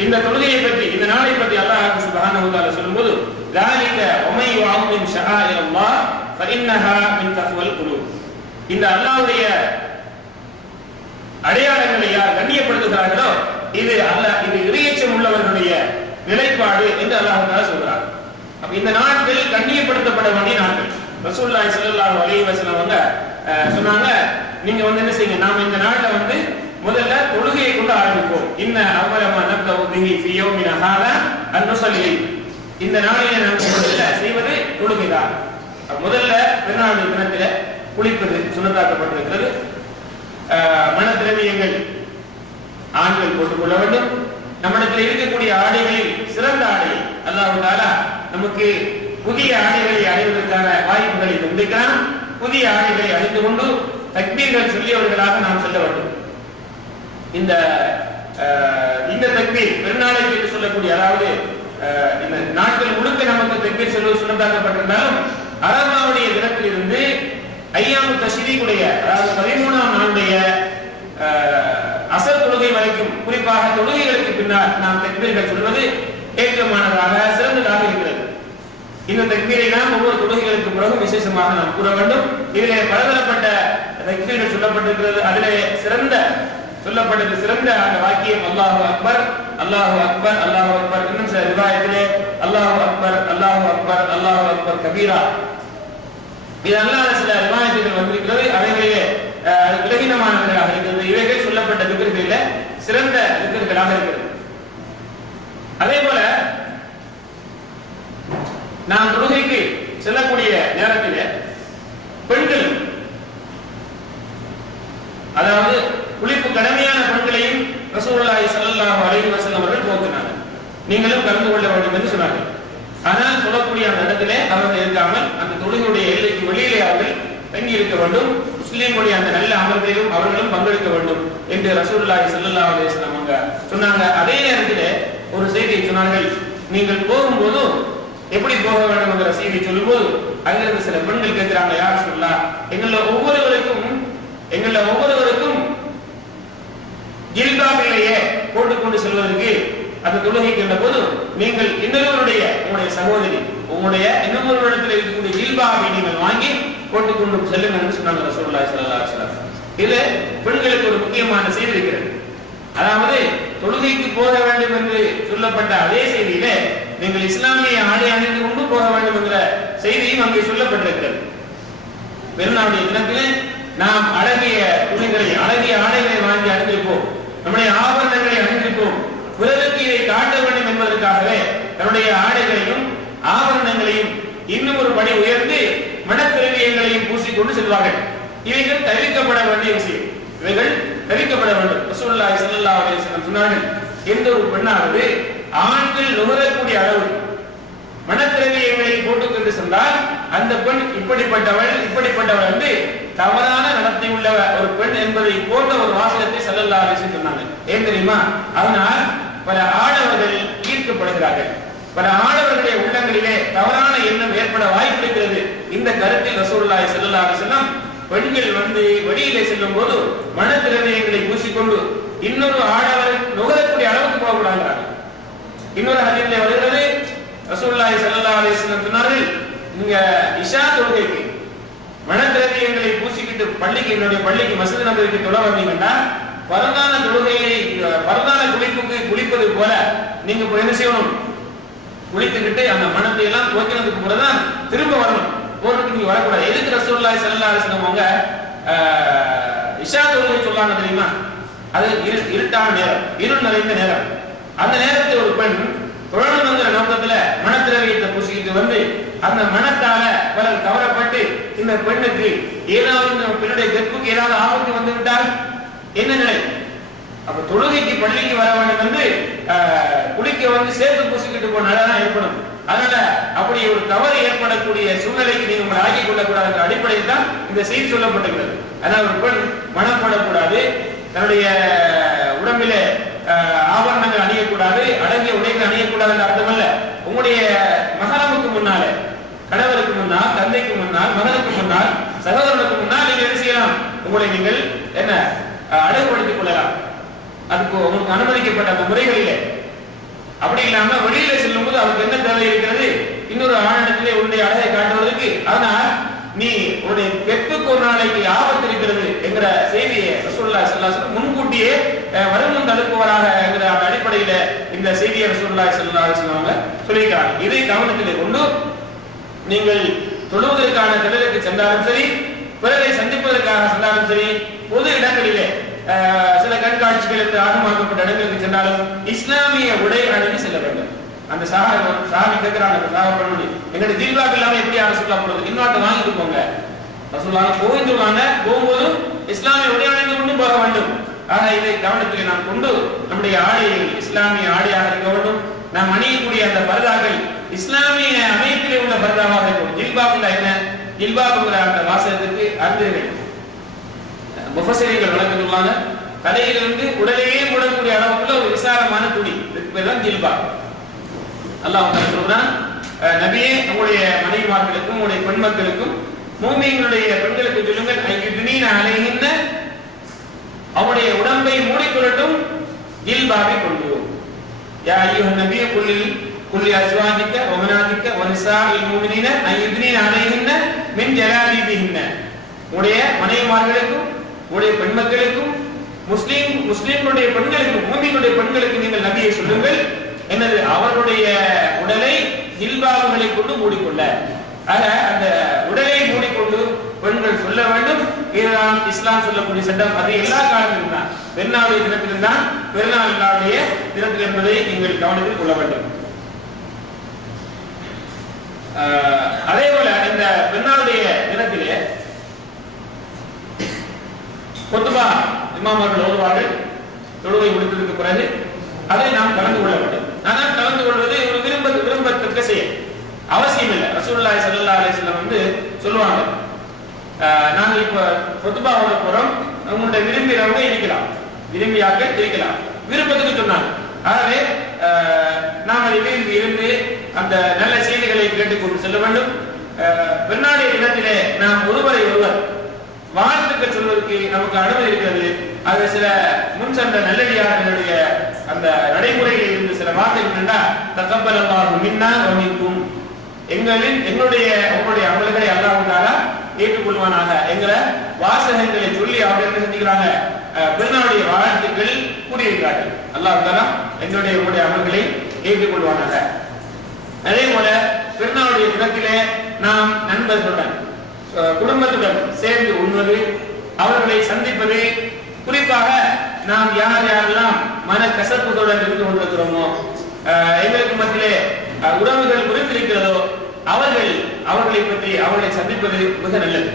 இந்த தொழுகையை பற்றி, இந்த நாளை பற்றி அல்லாஹ் சுப்ஹானஹு வ தஆலா சொல்லும்போது, ذَلِكَ وَمَن يُعَظِّمْ شَعَائِرَ اللَّهِ فَإِنَّهَا مِن تَقْوَى الْقُلُوبِ, இந்த அல்லாஹ்வுடைய அடையாளங்களை யார் கண்ணியப்படுத்துகிறார்களோ இது இறையச்சம் உள்ளவர்களுடைய நிலைப்பாடு என்று அல்லாஹ் தஆலா சொல்றார். அப்ப இந்த நாட்கள் கண்ணியப்படுத்தப்பட வேண்டிய நாட்கள். ரசூலுல்லாஹி ஸல்லல்லாஹு அலைஹி வஸல்லம் அவங்க சொன்னாங்க, நீங்க என்ன செய்யுங்க, நாம இந்த நாள்ல முதல்ல தொழுகையை கொண்டு ஆரம்பிப்போம். இன்ன அவ்வலமா நப்தஉ பிஹி ஃபீ யௌமினா ஹாதா அன்-நுஸல்லி, இந்த நாளிலே நாம் செய்வது தொழுகைதான். முதல்ல பெருநாள் தினத்தில குளிப்பது சுன்னத்தாக்கப்பட்டிருக்கிறது. மன திரவியங்கள் ஆண்கள் போட்டுக்கொள்ள வேண்டும். நம்மிடத்தில் இருக்கக்கூடிய ஆடைகளில் சிறந்த ஆடை அல்லாஹ் தஆலா நமக்கு புதிய ஆடைகளை அடைவதற்கான வாய்ப்புகளை தந்திருக்கிறான். புதிய ஆடைகளை அணிந்து கொண்டு தக்பீர்கள் சொல்லியவர்களாக நாம் செல்ல வேண்டும். இந்த தக்பீர் பெருநாளைக்கு என்று சொல்லக்கூடிய, அதாவது இந்த நாட்கள் முழுக்க நமக்கு தக்பீர் சொல்வது சுண்ணத்தாக்கப்பட்டிருந்தாலும் அரபாவுடைய தினத்திலிருந்து ஐயாமு தஷ்ரீக்குடைய, அதாவது 13ஆம் நாளுடைய அசர் தொழுகை வரைக்கும், குறிப்பாக தொழுகைகளுக்கு பின்னால் நாம் தக்பீர்கள் சொல்வது ஏற்றமானதாக சிறந்ததாக இருக்கிறது. இந்த தக்பீரை நாம் ஒவ்வொரு தொழுகைகளுக்கு பிறகு விசேஷமாக நாம் கூற வேண்டும். இதிலே பலதரப்பட்ட தக்பீர்கள் சொல்லப்பட்டிருக்கிறது. அதிலே சொல்லப்பட்டது சிறந்த அந்த வாக்கியம் அல்லாஹு அக்பர், அல்லாஹு அக்பர், அல்லாஹு அக்பர். இன்னும் சில ரிவாயத்திலே அல்லாஹு அக்பர், அல்லாஹு அக்பர், அல்லாஹு அக்பர் கபீரா. இது அல்லாத சில ரிவாயத்துகள் வந்திருக்கிறது. அவைகளிலே விலகினமானவர்களாக இருக்கிறது. இவைகள் சொல்லப்பட்ட திக்ர்களிலே சிறந்த திக்ர்களாக இருக்கிறது. அதே போல நாம் தொழுகைக்கு செல்லக்கூடிய நேரத்திலே பெண்களும், அதாவது குளிப்பு கடமையான பெண்களையும் ரசூலுல்லாஹி ஸல்லல்லாஹு அலைஹி வஸல்லம் அவர்கள் போக்கினார்கள். நீங்களும் கலந்து கொள்ள வேண்டும் என்று சொன்னார்கள். ஆனால் சொல்லக்கூடிய அந்த இடத்திலே அவர்கள் இருக்காமல் அந்த தொழுகையுடைய எல்லைக்கு வெளியிலே அவர்கள் தங்கி இருக்க வேண்டும். முஸ்லிம்களுடைய அந்த நல்ல அமர்களிலும் அவர்களும் பங்கெடுக்க வேண்டும் என்று ரசூலுல்லாஹி ஸல்லல்லாஹு அலைஹி வஸல்லம் அவங்க சொன்னாங்க. அதே நேரத்திலே ஒரு செய்தியை சொன்னார்கள். நீங்கள் போகும்போது எப்படி போக வேண்டும் என்ற செய்தியை சொல்லும்போது அங்கிருந்து சில பெண்கள் கேட்கிறாங்க, யார் சொல்லலாம், எங்கள ஒவ்வொருவருக்கும் ஜில்பாபிலேயே போட்டுக்கொண்டு செல்வதற்கு அந்த தொழுகைக்கு என்ற போது நீங்கள் இன்னொருவருடைய, உங்களுடைய சகோதரி, உங்களுடைய இன்னொருவரிடத்தில் இருக்கக்கூடிய ஜில்பாபை நீங்கள் வாங்கி போட்டுக்கொண்டு செல்லுங்கள் என்று சொன்னாங்க ரசூலுல்லாஹி ஸல்லல்லாஹு அலைஹி வஸல்லம். இதுல பெண்களுக்கு ஒரு முக்கியமான செய்தி இருக்கிறது. அதாவது தொழுகைக்கு போக வேண்டும் என்று சொல்லப்பட்ட அதே செய்தியிலே நீங்கள் இஸ்லாமிய ஆடை அணிந்து கொண்டு போக வேண்டும் என்ற செய்தியும் அங்கே சொல்லப்பட்டிருக்கிறது. பெருநாளுடைய தினத்திலே நாம் அழகிய துணிகளை, அழகிய ஆடைகளை வாங்கி அணிந்திருப்போம், நம்முடைய ஆபரணங்களை அணிந்திருப்போம். பிறருக்கு இதை காட்ட வேண்டும் என்பதற்காகவே தன்னுடைய ஆடைகளையும் ஆபரணங்களையும் இன்னும் ஒரு படி உயர்ந்து மனத்திரவியங்களையும் பூசிக்கொண்டு செல்வார்கள். இவைகள் தவிர்க்கப்பட வேண்டிய விஷயம். இவைகள் தவிர்க்கப்பட வேண்டும். ரசூலுல்லாஹி ஸல்லல்லாஹு அலைஹி வஸல்லம் சொன்னார்கள், எந்த ஒரு பெண்ணாவது ஆண்கள் நுகரக்கூடிய அளவு மனத்திரவியங்களை போட்டுக்கொண்டு சென்றால் அந்த பெண் இப்படிப்பட்டவள் என்று தவறான நடத்தை உள்ள ஒரு பெண் என்பதை போன்ற ஒரு வாசகத்தை ஸல்லல்லாஹு அலைஹி வஸல்லம் சொன்னாங்க. ஏன் தெரியுமா? அதனால் பல ஆடவர்கள் ஈர்க்கப்படுகிறார்கள். பல ஆடவர்களுடைய உள்ளங்களிலே தவறான எண்ணம் ஏற்பட வாய்ப்பு இருக்கிறது. இந்த கருத்தில் ரசூலுல்லாஹி ஸல்லல்லாஹு அலைஹி வஸல்லம் பெண்கள் வெளியிலே செல்லும் போது மனத்திரவியங்களை பூசிக்கொண்டு இன்னொரு ஆடவர் நுகரக்கூடிய அளவுக்கு போகக்கூடாது. இன்னொரு ஹதீஸிலே வருகிறது, ரசூலுல்லாஹி ஸல்லல்லாஹு அலைஹி வஸல்லம் சொன்னார்கள், நீங்க இஷா தொழுகைக்கு மனத்திரவியங்களை பூசிக்கிட்டு என்னுடைய பள்ளிக்கு மஸ்ஜித் நபவிக்கு தொழ வந்தீங்கன்னா பரதான தொழுகையை, பரதான குளிப்பது போல நீங்க என்ன செய்யணும், குளித்துக்கிட்டு அந்த மனத்தை எல்லாம் போக்கினதுக்கு பிறகுதான் திரும்ப வரணும். போறதுக்கு நீங்க வரக்கூடாது. எதுக்கு ரசூலுல்லாஹி ஸல்லல்லாஹு அலைஹி வஸல்லம் அவங்க இஷா தொழுகை சொல்லாங்க தெரியுமா? அது இருட்டான நேரம், இருள் நிறைந்த நேரம். அந்த நேரத்தில் ஒரு பெண் தொழணுங்கிற நோக்கத்துல மனத்திரவியத்தை பூசிக்கிட்டு அந்த மனத்தால பலர் கவரப்பட்டு இந்த பெண்ணுக்கு ஏதாவது பெண்ணுடைய கற்புக்கு ஏதாவது ஆபத்து வந்து விட்டால் என்ன நிலை? அப்ப தொழுகைக்கு பள்ளிக்கு வர வேண்டும் என்று குளிக்க சேர்த்து பூசிக்கிட்டு போனால்தான் ஏற்படும். அதனால அப்படி ஒரு தவறு ஏற்படக்கூடிய சூழ்நிலைக்கு நீங்க உங்களை ஆக்கிக் கொள்ளக்கூடாது என்ற அடிப்படையில் தான் இந்த செய்தி சொல்லப்பட்டிருக்கிறது. அதனால ஒரு பெண் மனப்படக்கூடாது, தன்னுடைய உடம்பிலே ஆபரணங்கள் அணியக்கூடாது, அடங்கிய உடைகள் அணியக்கூடாது என்ற அர்த்தம் அல்ல. உங்களுடைய மகரமுக்கு முன்னாலே, கணவருக்கு முன்னால், தந்தைக்கு முன்னால், மகனுக்கு முன்னால், சகோதரனுக்கு முன்னால் நீங்கள் என்ன செய்யலாம், உங்களை நீங்கள் என்ன அழகுபடுத்திக் கொள்ளலாம். அதுக்கு உங்களுக்கு அனுமதிக்கப்பட்ட அந்த முறைகளிலே. அப்படி இல்லாம வெளியில செல்லும் போது அவருக்கு என்ன தேவை இருக்கிறது, இன்னொரு ஆணிடத்திலே உன்னுடைய அழகை காட்டுவதற்கு. அதனால் நீ உன்னுடைய பெற்றுக்கு ஒரு நாளைக்கு ஆபத்து இருக்கிறது என்கிற செய்தியை ரசூலுல்லாஹி ஸல்லல்லாஹு அலைஹி வஸல்லம் முன்கூட்டியே வருமுன் தடுப்பவராக என்கிற அந்த அடிப்படையில இந்த செய்தியை ரசூலுல்லாஹி ஸல்லல்லாஹு அலைஹி வஸல்லம் சொல்லியிருக்கிறாங்க. இதை கவனத்திலே கொண்டு நீங்கள் தொழுவதற்கான திடலுக்கு சென்றாலும் சரி, பிறரை சந்திப்பதற்காக சென்றாலும் சரி, பொது இடங்களிலே சில கண்காட்சிகளுக்கு ஆகமாக்கப்பட்ட இடங்களுக்கு சென்றாலும் இஸ்லாமிய உடை அணிந்து செல்ல வேண்டும். அந்த சாமி கேட்கிறாங்க, எங்களுடைய ஜில்பாப் இல்லாம எப்படி ரசூலுல்லாஹ் போறது, இன்னொரு வாங்கிட்டு போங்க. ரசூலுல்லாஹ் போயிடுவாங்க, போகும்போதும் இஸ்லாமிய உடை அணிந்து கொண்டு போக வேண்டும். ஆக இதை கவனத்தில் நாம் கொண்டு நம்முடைய ஆடைகள் இஸ்லாமிய ஆடையாக இருக்க வேண்டும். நாம் அணியக்கூடிய அந்த பர்தாக்கள் இஸ்லாமிய அமைப்பிலே உள்ள பர்தாவாக இருக்கும். ஜில்பாப் என்ன ஜில்பாபுங்கிற அந்த வாசகத்துக்கு அறிஞர்கள் முஃபஸ்ஸிரீன்கள் வழக்கத்துள்ளாங்க. தலையிலிருந்து உடலையே மூடக்கூடிய அளவுக்குள்ள ஒரு விசாலமான துணி, இதுக்கு பேர் தான் ஜில்பாப். அல்லாஹ் சொல்றான், நபியே உங்களுடைய மனைவிமார்களுக்கும் உங்களுடைய பெண் மக்களுக்கும் மூமின்களுடைய பெண்களுக்கு சொல்லுங்கள், ஐயுத்னீன அலைஹின்ன, அவருடைய உடம்பை மூடிக்கொள்ளட்டும் ஜில்பாபை கொண்டு. யா அய்யுஹன் நபிய குல்லி அஸ்வாஜிக வ மனாதிக வ நிசாஇல் முஃமினீன ஐயுத்னீன அலைஹின்ன மின் ஜலாபிபிஹின்ன. உங்களுடைய மனைவிமார்களுக்கும் உங்களுடைய பெண் மக்களுக்கும் முஸ்லிம்களுடைய பெண்களுக்கும் மூமின்களுடைய பெண்களுக்கு நீங்கள் நபியை சொல்லுங்கள், என்னது அவர்களுடைய உடலை ஜில்பாபுகளை கொண்டு மூடிக்கொள்ள. ஆக அந்த உடலை மூடிக்கொண்டு பெண்கள் சொல்ல வேண்டும். இதுதான் இஸ்லாம் சொல்லக்கூடிய சட்டம். அது எல்லா காலத்திலும் தான், பெருநாளுடைய தினத்திலும் தான், பெருநாளுடைய தினத்தில் என்பதை நீங்கள் கவனத்தில் கொள்ள வேண்டும். அதே போல இந்த பெருநாளுடைய தினத்திலே குத்பா இமாம்கள் ஓதுவார்கள். தொழுகை முடித்ததுக்கு பிறகு அதை நாம் கலந்து கொள்ள வேண்டும். ஆனால் கலந்து கொள்வது ஒரு விரும்பத்தக்க செயல், அவசியம் இல்லை. ரசூலுல்லாஹி ஸல்லல்லாஹு அலைஹி வஸல்லம் வந்து சொல்லுவாங்க, நாங்க இப்ப குத்பாவோட போறோம், உங்களுடைய விரும்பியவங்க இருக்கலாம், விரும்பியாக்கள் இருக்கலாம், விருப்பத்துக்கு சொன்னாங்க. ஆகவே நாம் அதை விரும்பி இருந்து அந்த நல்ல செய்திகளை கேட்டுக்கொண்டு செல்ல வேண்டும். பெருநாளைய தினத்திலே நாம் ஒருவரை ஒருவர் வாழ்த்துக்கள் சொல்வதற்கு நமக்கு அனுமதி இருக்கிறது. அது சில முன் சென்ற நல்லடியார்களுடைய அந்த நடைமுறையில் இருந்து சில வார்த்தைகள் என்றா, தகப்பலல்லாஹு மின்னா வ மின்கும், எங்களுடைய உங்களுடைய அமல்களை அல்லாஹ் தஆலா ஏற்றுக்கொள்வானாக என்கிற வாசகங்களை சொல்லி அவங்க என்ன செஞ்சுக்கிறாங்க, பெருநாளுடைய வாழ்த்துக்கள் கூறியிருக்கிறார்கள். அல்லாஹ் தஆலா எங்களுடைய உங்களுடைய அமல்களை ஏற்றுக்கொள்வானாக. அதே போல பெருநாளுடைய தினத்திலே நாம் நண்பர்களுடன் குடும்பத்துடன் சேர்ந்து உண்ணுவது, அவர்களை சந்திப்பது, குறிப்பாக நாம் யாரெல்லாம் மன கசப்புகளுடன் இருந்து கொண்டிருக்கிறோமோ, எங்களுக்கு மத்தியிலே உறவுகள் முறிந்திருக்கிறதோ அவர்களை பற்றி அவர்களை சந்திப்பது மிக நல்லது.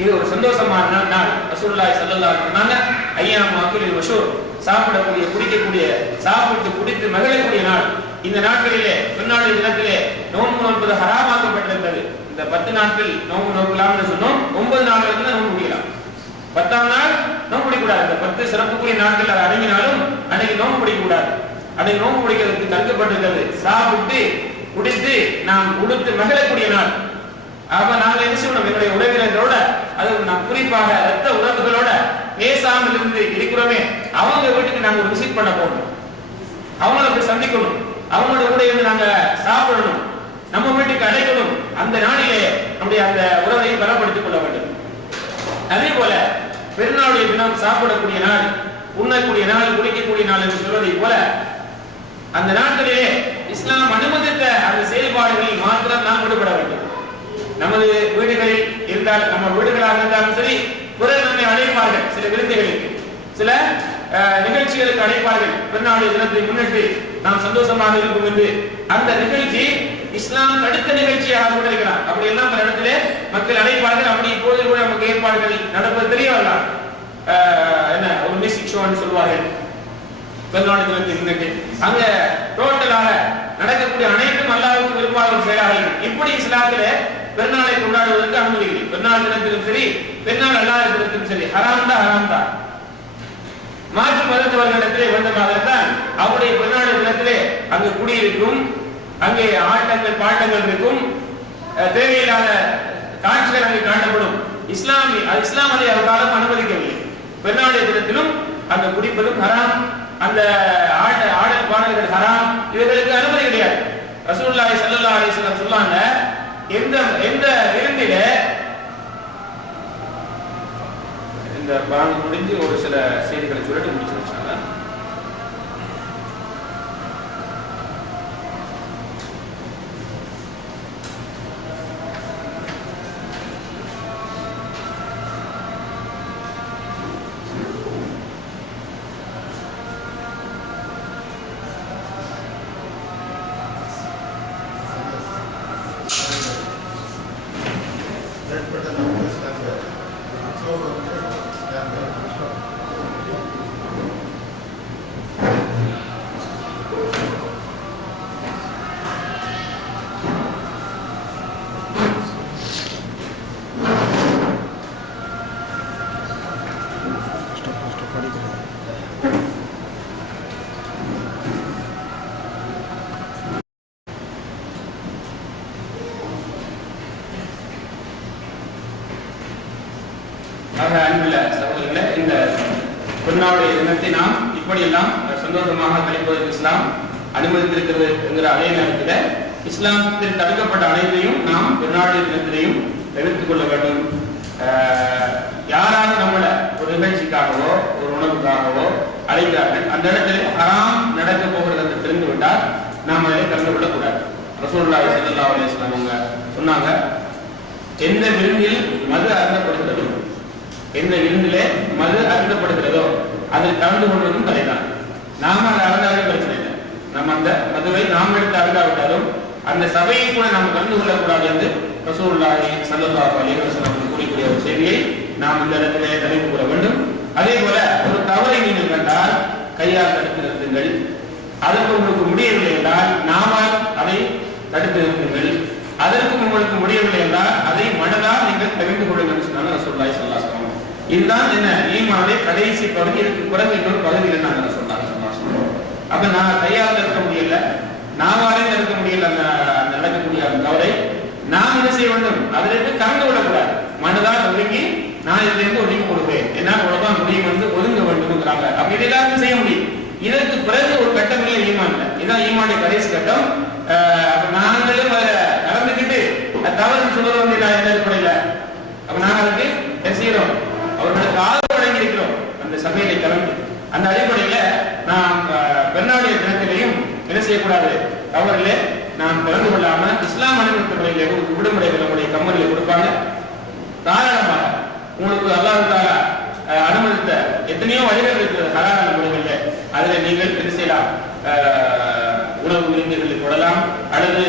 இது ஒரு சந்தோஷமான நாள். ரசூலுல்லாஹி ஸல்லல்லாஹு அலைஹி வஸல்லம் ஐயாம் அக்லில் மஷூர், சாப்பிடக்கூடிய குடிக்கக்கூடிய சாப்பிட்டு குடித்து மகிழக்கூடிய நாள். இந்த நாட்களிலே பெருநாளுடைய தினத்திலே நோன்பு நோன்பது ஹராமாக்கப்பட்டிருக்கிறது. இந்த 10 நாட்கள் நோன்பு நோக்கலாம்னு சொன்னோம். 9 நாள் வரைக்கும் தான் நோன்பு முடியலாம். 10ஆம் நாள் நோன்பு பிடிக்கூடாது. இந்த 10 சிறப்புக்குரிய நாட்கள் அது அடங்கினாலும் அன்னைக்கு நோன்பு பிடிக்கக்கூடாது. அன்னைக்கு நோன்பு பிடிக்கிறதுக்கு தடுக்கப்பட்டிருக்கிறது. சாப்பிட்டு குடித்து நாம் உடுத்து மகிழக்கூடிய நாள். அப்ப நாங்கள் என்ன செய்யணும், என்னுடைய உறவினர்களோட, அது நாம் குறிப்பாக ரத்த உறவுகளோட பேசாமல் இருந்து இருக்கிறோமே, அவங்க வீட்டுக்கு நாங்க ஒரு விசிட் பண்ண போகணும், அவங்கள போய் சந்திக்கணும், அவங்களோட கூட இருந்து நாங்க சாப்பிடணும், நம்ம வீட்டுக்கு அழைக்கணும். அந்த நாளிலே நம்முடைய அந்த உறவை பலப்படுத்திக் கொள்ள வேண்டும். அதே போல பெருநாளுடைய தினம் சாப்பிடக்கூடிய நாள், உண்ணக்கூடிய நாள், குடிக்கக்கூடிய நாள் என்று சொல்வதை போல அந்த நாட்களிலே இஸ்லாம் அனுமதித்த அந்த செயல்பாடுகளில் மாத்திரம் நாம் ஈடுபட வேண்டும். நமது வீடுகளில் இருந்தால், நம்ம வீடுகளாக இருந்தாலும் சரி, பிறர் நம்மை அழைப்பார்கள், சில விருந்துகளுக்கு, சில நிகழ்ச்சிகளுக்கு அழைப்பார்கள். பெருநாளுடைய தினத்தை முன்னிட்டு நாம் சந்தோஷமாக இருக்கும் என்று அந்த நிகழ்ச்சி இஸ்லாம் அடுத்த நிகழ்ச்சியாக கூட இருக்கலாம். அப்படி எல்லாம் பல இடத்துல மக்கள் அழைப்பார்கள். அப்படி இப்போது கூட நமக்கு ஏற்பாடுகள் நடப்பது தெரிய வரலாம். என்ன ஒரு மியூசிக் ஷோன்னு சொல்லுவார்கள். பெருநாள் தினத்தை முன்னிட்டு அங்க டோட்டலாக நடக்கக்கூடிய அனைத்தும் அல்லாஹ்வுக்கு விரும்பாத ஒரு செயலாக இருக்கும். இப்படி இஸ்லாத்திலே பெருநாளை கொண்டாடுவதற்கு அனுமதி இல்லை. பெருநாள் தினத்திலும் சரி, பெருநாள் அல்லாஹ் தினத்திலும் சரி, ஹராம் தான். மாற்று மதத்தவர்களிடத்திலே வேண்டுமாக இருந்தால் அவருடைய பெருநாள் தினத்திலே அங்கு குடியிருக்கும், அங்கே ஆட்டங்கள் பாட்டங்கள் இருக்கும், தேவையில்லாத காட்சிகள் அங்கே காட்டப்படும். இஸ்லாம் அதை அவர்களாலும் அனுமதிக்கவில்லை. பெருநாள் தினத்திலும் அந்த குடிப்பதும் ஹராம், அந்த ஆடல் பாடல்கள் ஹராம், இவர்களுக்கு அனுமதி கிடையாது. ரசூலுல்லாஹி ஸல்லல்லாஹு அலைஹி வஸல்லம் சொன்னாங்க, எந்த விருந்தில இந்த பாங்க முடிஞ்சு ஒரு சில செய்திகளை சொல்லிட்டு முடிச்சு வச்சாங்க. ஆக அன்புள்ள சகோதரர்களே, இந்த பெருநாளுடைய தினத்தை நாம் இப்படியெல்லாம் சந்தோஷமாக கழிப்பதற்கு இஸ்லாம் அனுமதித்திருக்கிறது என்கிற அதே நேரத்தில் இஸ்லாமத்தில் தடுக்கப்பட்ட அனைத்தையும் நாம் பெருநாளுடைய தினத்திலையும் தவிர்த்துக் கொள்ள வேண்டும். யாராவது நம்மளை ஒரு நிகழ்ச்சிக்காகவோ ஒரு உணவுக்காகவோ அழைக்கிறார்கள், அந்த இடத்துல ஹராம் நடக்க போகிறது என்று தெரிந்து விட்டால் நாம் அதில் கலந்து கொள்ளக்கூடாது. ரசூலுல்லாஹி ஸல்லல்லாஹு அலைஹி வஸல்லம் அவங்க சொன்னாங்க, எந்த விருந்தில் மது அருந்தப்படுகிறதோ, எந்த விருந்திலே மது அருந்தப்படுகிறதோ அதில் கலந்து கொள்வதும் தலைதான். நாம அதை அருந்தாலும் பிரச்சனை இல்லை. நம்ம அந்த மதுவை நாம் எடுத்து அருந்தாவிட்டாலும் அந்த சபையை கூட நாம் கலந்து கொள்ளக்கூடாது என்று ரசூலுல்லாஹி ஸல்லல்லாஹு அலைஹி வஸல்லம் கூறக்கூடிய ஒரு செய்தியை நாம் இந்த இடத்திலே நினைவு கூற வேண்டும். அதே போல ஒரு தவறை நீங்கள் கண்டால் கையால் தடுத்து நிறுத்துங்கள். அதற்கு உங்களுக்கு முடியவில்லை என்றால் நாமால் அதை தடுத்து நிறுத்துங்கள். அதற்கும் உங்களுக்கு முடியவில்லை என்றால் அதை மனதால் நீங்கள் தவிர்த்து கொள்ளுங்கள் என்று சொன்னாங்க ரசூலுல்லாஹி ஸல்லல்லாஹு அலைஹி வஸல்லம். இதுதான் என்ன ஈமானுடைய கடைசி பகுதி. இதுக்கு பிறகு இன்னொரு பகுதியில் நாங்கள் ரசூலுல்லாஹி ஸல்லல்லாஹு அலைஹி வஸல்லம். அப்ப நான் கையால் தடுக்க முடியல, நாவாலே தடுக்க முடியல, அந்த நடக்கக்கூடிய அந்த தவறை நாம் என்ன செய்ய வேண்டும்? அதிலிருந்து கலந்து விடக்கூடாது. மனதால் ஒதுங்கி நான் இதிலிருந்து ஒதுங்கி கொடுப்பேன், என்னால் உலகம் முடியும் என்று ஒதுங்க வேண்டும்ங்கிறாங்க. அப்ப இதெல்லாம் செய்ய முடியும். இதற்கு பிறகு ஒரு கட்டம் இல்லை ஈமான். இதுதான் ஈமானுடைய கடைசி கட்டம். நாங்களும் அதை கலந்துக்கிட்டு தவறு சொல்றது வந்து நான் என்ன ஏற்படையில. அப்ப நாங்கள் அதுக்கு என்ன செய்யறோம்? அவர்களுக்கு ஆதரவு வழங்கி இருக்கிறோம் அந்த சபையில கலந்து. அந்த அடிப்படையில நாம் பெருநாளுடைய தினத்திலையும் என்ன செய்யக்கூடாது? தவறிலே நாம் கலந்து கொள்ளாம இஸ்லாம் அனுமதித்த முறையில உங்களுக்கு விடுமுறைகள் நம்முடைய கம்பெனியில கொடுப்பாங்க. தாராளமாக உங்களுக்கு அல்லாஹ் தஆலா அனுமதித்த எத்தனையோ வழிகள் இருக்கிறது ஹலாலான முறைகள்ல. அதுல நீங்கள் என்ன செய்யலாம்? உணவு விருந்துகளில் கொள்ளலாம், அல்லது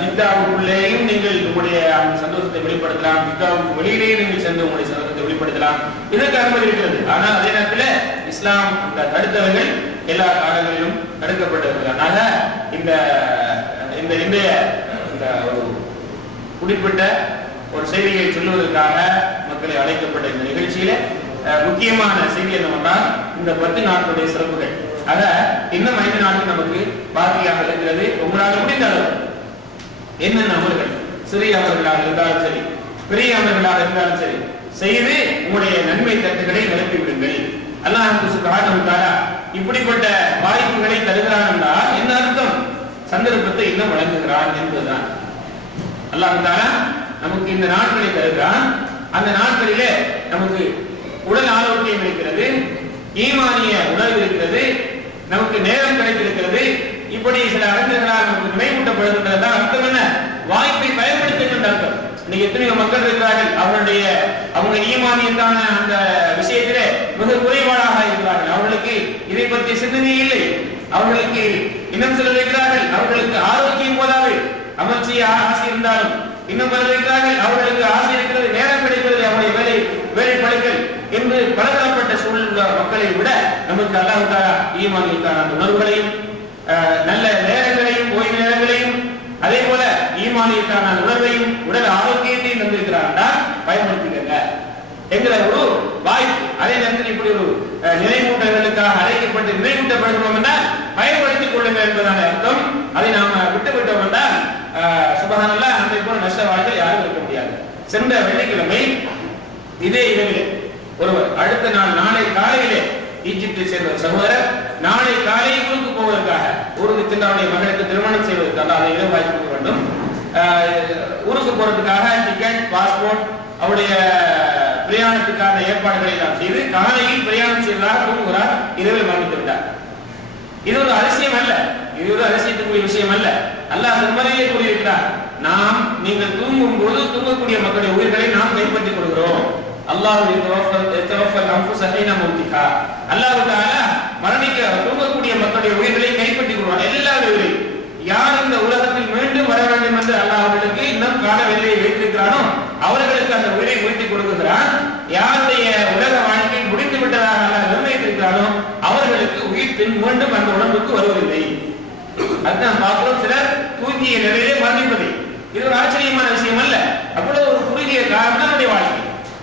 ஜித்தாவுக்குள்ளேயும் நீங்கள் உங்களுடைய அந்த சந்தோஷத்தை வெளிப்படுத்தலாம், ஜித்தாவுக்கு வெளியிலேயே நீங்கள் சென்று உங்களுடைய சந்தோஷத்தை வெளிப்படுத்தலாம். இதற்கு அனுமதி இருக்கிறது. ஆனால் அதே நேரத்தில் இஸ்லாம் அந்த தடுத்தவர்கள் எல்லா காலங்களிலும் தடுக்கப்பட்டிருக்கிறாங்க. இந்த இந்த இன்றைய இந்த ஒரு குறிப்பிட்ட ஒரு செய்தியை சொல்லுவதற்காக மக்களை அழைக்கப்பட்ட இந்த நிகழ்ச்சியில முக்கியமான செய்தி என்னவென்றால் இந்த 10 நாட்களுடைய சிறப்புகள். ஆக இன்னும் 5 நாட்கள் நமக்கு பாக்கியாக இருக்கிறது. உங்களால் முடிந்த அளவு என்னென்ன அமல்கள், சிறிய அமல்களாக இருந்தாலும் சரி, பெரிய அமல்களாக இருந்தாலும் சரி, செய்து உங்களுடைய நன்மை தட்டுகளை நிரப்பி விடுங்கள். அல்லாஹ் சுப்ஹானஹு வ தஆலா இப்படிப்பட்ட வாய்ப்புகளை தருகிறான் என்றால் என்ன அர்த்தம்? சந்தர்ப்பத்தை இன்னும் வழங்குகிறான் என்பதுதான். அல்லாஹ் தஆலா நமக்கு இந்த நாட்களை தருகிறான். அந்த நாட்களிலே நமக்கு உடல் ஆரோக்கியம் இருக்கிறது, ஈமானிய உணர்வு இருக்கிறது, நமக்கு நேரம் கிடைத்திருக்கிறது. இப்படி சில அறிஞர்களால் நமக்கு நினைவூட்டப்படுகின்றதுதான் அர்த்தம் என்ன? வாய்ப்பை பயன்படுத்துகின்ற அர்த்தம். இன்னைக்கு எத்தனையோ மக்கள் இருக்கிறார்கள், அவங்க ஈமானியத்தான அந்த விஷயத்திலே மிக குறைபாடாக இருக்கிறார்கள். அவர்களுக்கு இதை பற்றி சிந்தனை இல்லை. அவர்களுக்கு இன்னும் சிலர் இருக்கிறார்கள், அவர்களுக்கு ஆரோக்கியம் போதாது, அமல் செய்ய ஆசை இருந்தாலும் இன்னும் பலர் இருக்கிறார்கள், அவர்களுக்கு ஆசை இருக்கிறது, நேரம் கிடைப்பதில்லை, அவருடைய வேலை பழுக்கள் என்று பலதரப்பட்ட சூழ்நிலை மக்களை விட நமக்கு அல்லாஹ் தஆலா ஈமானியத்தான அந்த உணர்வுகளையும் நல்ல நேரங்களையும் ஓய்வு நேரங்களையும் அதே போல ஈமானியத்தான உணர்வையும் உடல் ஆரோக்கியத்தையும் தந்திருக்கிறார். பயன்படுத்திக்கங்க என்கிற ஒரு வாய்ப்பு. அதே நேரத்தில் இப்படி ஒரு நினைவூட்டல்களுக்காக அழைக்கப்பட்டு நினைவூட்டப்படுகிறோம் என்றால் பயன்படுத்திக் கொள்ளுங்கள் என்பதான அர்த்தம். அதை நாம விட்டுவிட்டோம் என்றால் சுபஹானல்லாஹ் அந்த போல நஷ்ட வாழ்க்கையில் யாரும் இருக்க முடியாது. சென்ற வெள்ளிக்கிழமை இதே இரவிலே ஒருவர் அடுத்த நாள் நாளை காலையிலே ஈஜிப்தை சேர்ந்த சகோதரர் நாளை காலை ஊருக்கு போவதற்காக, ஊருக்கு சென்று அவருடைய மகளுக்கு திருமணம் செய்வதற்காக அதை இரவு வாய்ப்பு கொடுக்க வேண்டும். ஊருக்கு போறதுக்காக டிக்கெட், பாஸ்போர்ட், அவருடைய பிரயாணத்துக்கான ஏற்பாடுகளை எல்லாம் செய்து காலையில் பிரயாணம் செய்வதாக தூங்குகிறார். இரவில் மரணித்து விட்டார். இது ஒரு அதிசயம் அல்ல, இது ஒரு அதிசயத்துக்குரிய விஷயம் அல்ல. அல்லாஹ் திருமறையிலே கூறியிருக்கிறார், நீங்கள் தூங்கும் போது தூங்கக்கூடிய மக்களுடைய உயிர்களை நாம் கைப்பற்றிக் கொள்கிறோம். அல்லாஹ் மரணிக்க தூங்கக்கூடிய மக்களுடைய உயிர்களை கைப்பற்றிக் கொள்வார். எல்லா உயிரையும் யார் இந்த உலகத்தில் மீண்டும் வர வேண்டும் என்று அல்லாஹ் அவர்களுக்கு இன்னும் கால வெள்ளையை வைத்திருக்கிறானோ அவர்களுக்கு அந்த உயிரை மீட்டிக் கொடுக்கிறான். யாருடைய உலக வாழ்க்கை முடிந்து விட்டதாக அல்லாஹ் நிர்ணயித்திருக்கிறானோ அவர்களுக்கு உயிர் பின் மீண்டும் அந்த உடம்புக்கு வருவதில்லை. அதுதான் பார்க்கிறோம், சிலர் தூங்கிய நிலையிலே மரணிப்பதை. இது ஒரு ஆச்சரியமான விஷயம் அல்ல. அவ்வளவு ஒரு குறுகிய காலம் தான் வாழ்க்கை.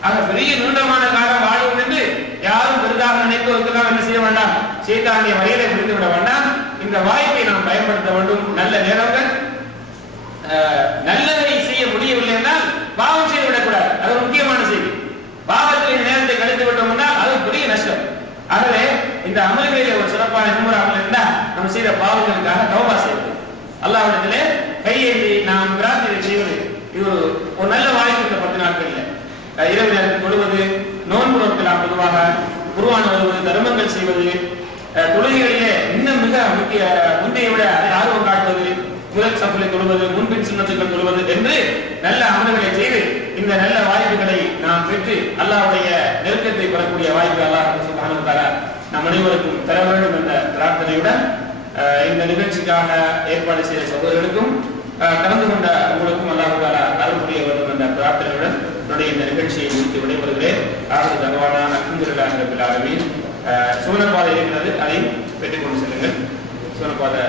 ஆக பெரிய நீண்டமான காலம் வாழ்வோம் என்று யாரும் பெரிதாக நினைப்பதற்கெல்லாம் என்ன செய்ய வேண்டாம், சைத்தானிய வகையிலே பிடித்து விட வேண்டாம். இந்த வாய்ப்பை நாம் பயன்படுத்த வேண்டும். நல்ல நேரங்கள், நல்லதை செய்ய முடியவில்லை என்றால் பாவம் செய்து விடக்கூடாது. அது முக்கியமான செய்தி. பாவத்தில் இந்த அமல்களிலே ஒரு சிறப்பான இன்னொரு அமல் இருந்தால் நம்ம செய்த பாவங்களுக்காக தௌபா செய்வது, அல்லாஹ்விடத்திலே கையேந்தி நாம் பிரார்த்தனை செய்வது. இது ஒரு நல்ல வாய்ப்பு. இந்த 10 நாட்கள்ல இரவு நேரத்தில் தொழுவது, நோன்பு நோக்கலாம், பொதுவாக குர்ஆன் ஓதுவது, தர்மங்கள் செய்வது, தொழுகைகளிலே இன்னும் மிக முக்கிய முந்தைய விட ஆர்வம் காட்டுவது, முதல் சஃபிலே தொழுவது, முன்பின் சுன்னத்துக்கள் தொழுவது என்று நல்ல அமல்களை செய்து இந்த நல்ல வாய்ப்புகளை நாம் பெற்று அல்லாஹ்வுடைய நெருக்கத்தை பெறக்கூடிய வாய்ப்பு அல்லாஹ் சுப்ஹானஹு வ தஆலா நம் அனைவருக்கும் தர வேண்டும் என்ற பிரார்த்தனையுடன் இந்த நிகழ்ச்சிக்காக ஏற்பாடு செய்த சகோதரர்களுக்கும் கலந்து கொண்ட உங்களுக்கும் அல்லாஹ் தஆலா அருள் புரிய வேண்டும் என்ற பிரார்த்தனையுடன் என்னுடைய இந்த நிகழ்ச்சியை முடித்து விடைபெறுகிறேன். ஆகிய தகவான அல்ஹம்துலில்லாஹி ரப்பில் ஆலமீன். சூனப்பாதை இருக்கிறது, அதை பெற்றுக்கொண்டு செல்லுங்கள். சூனப்பாதை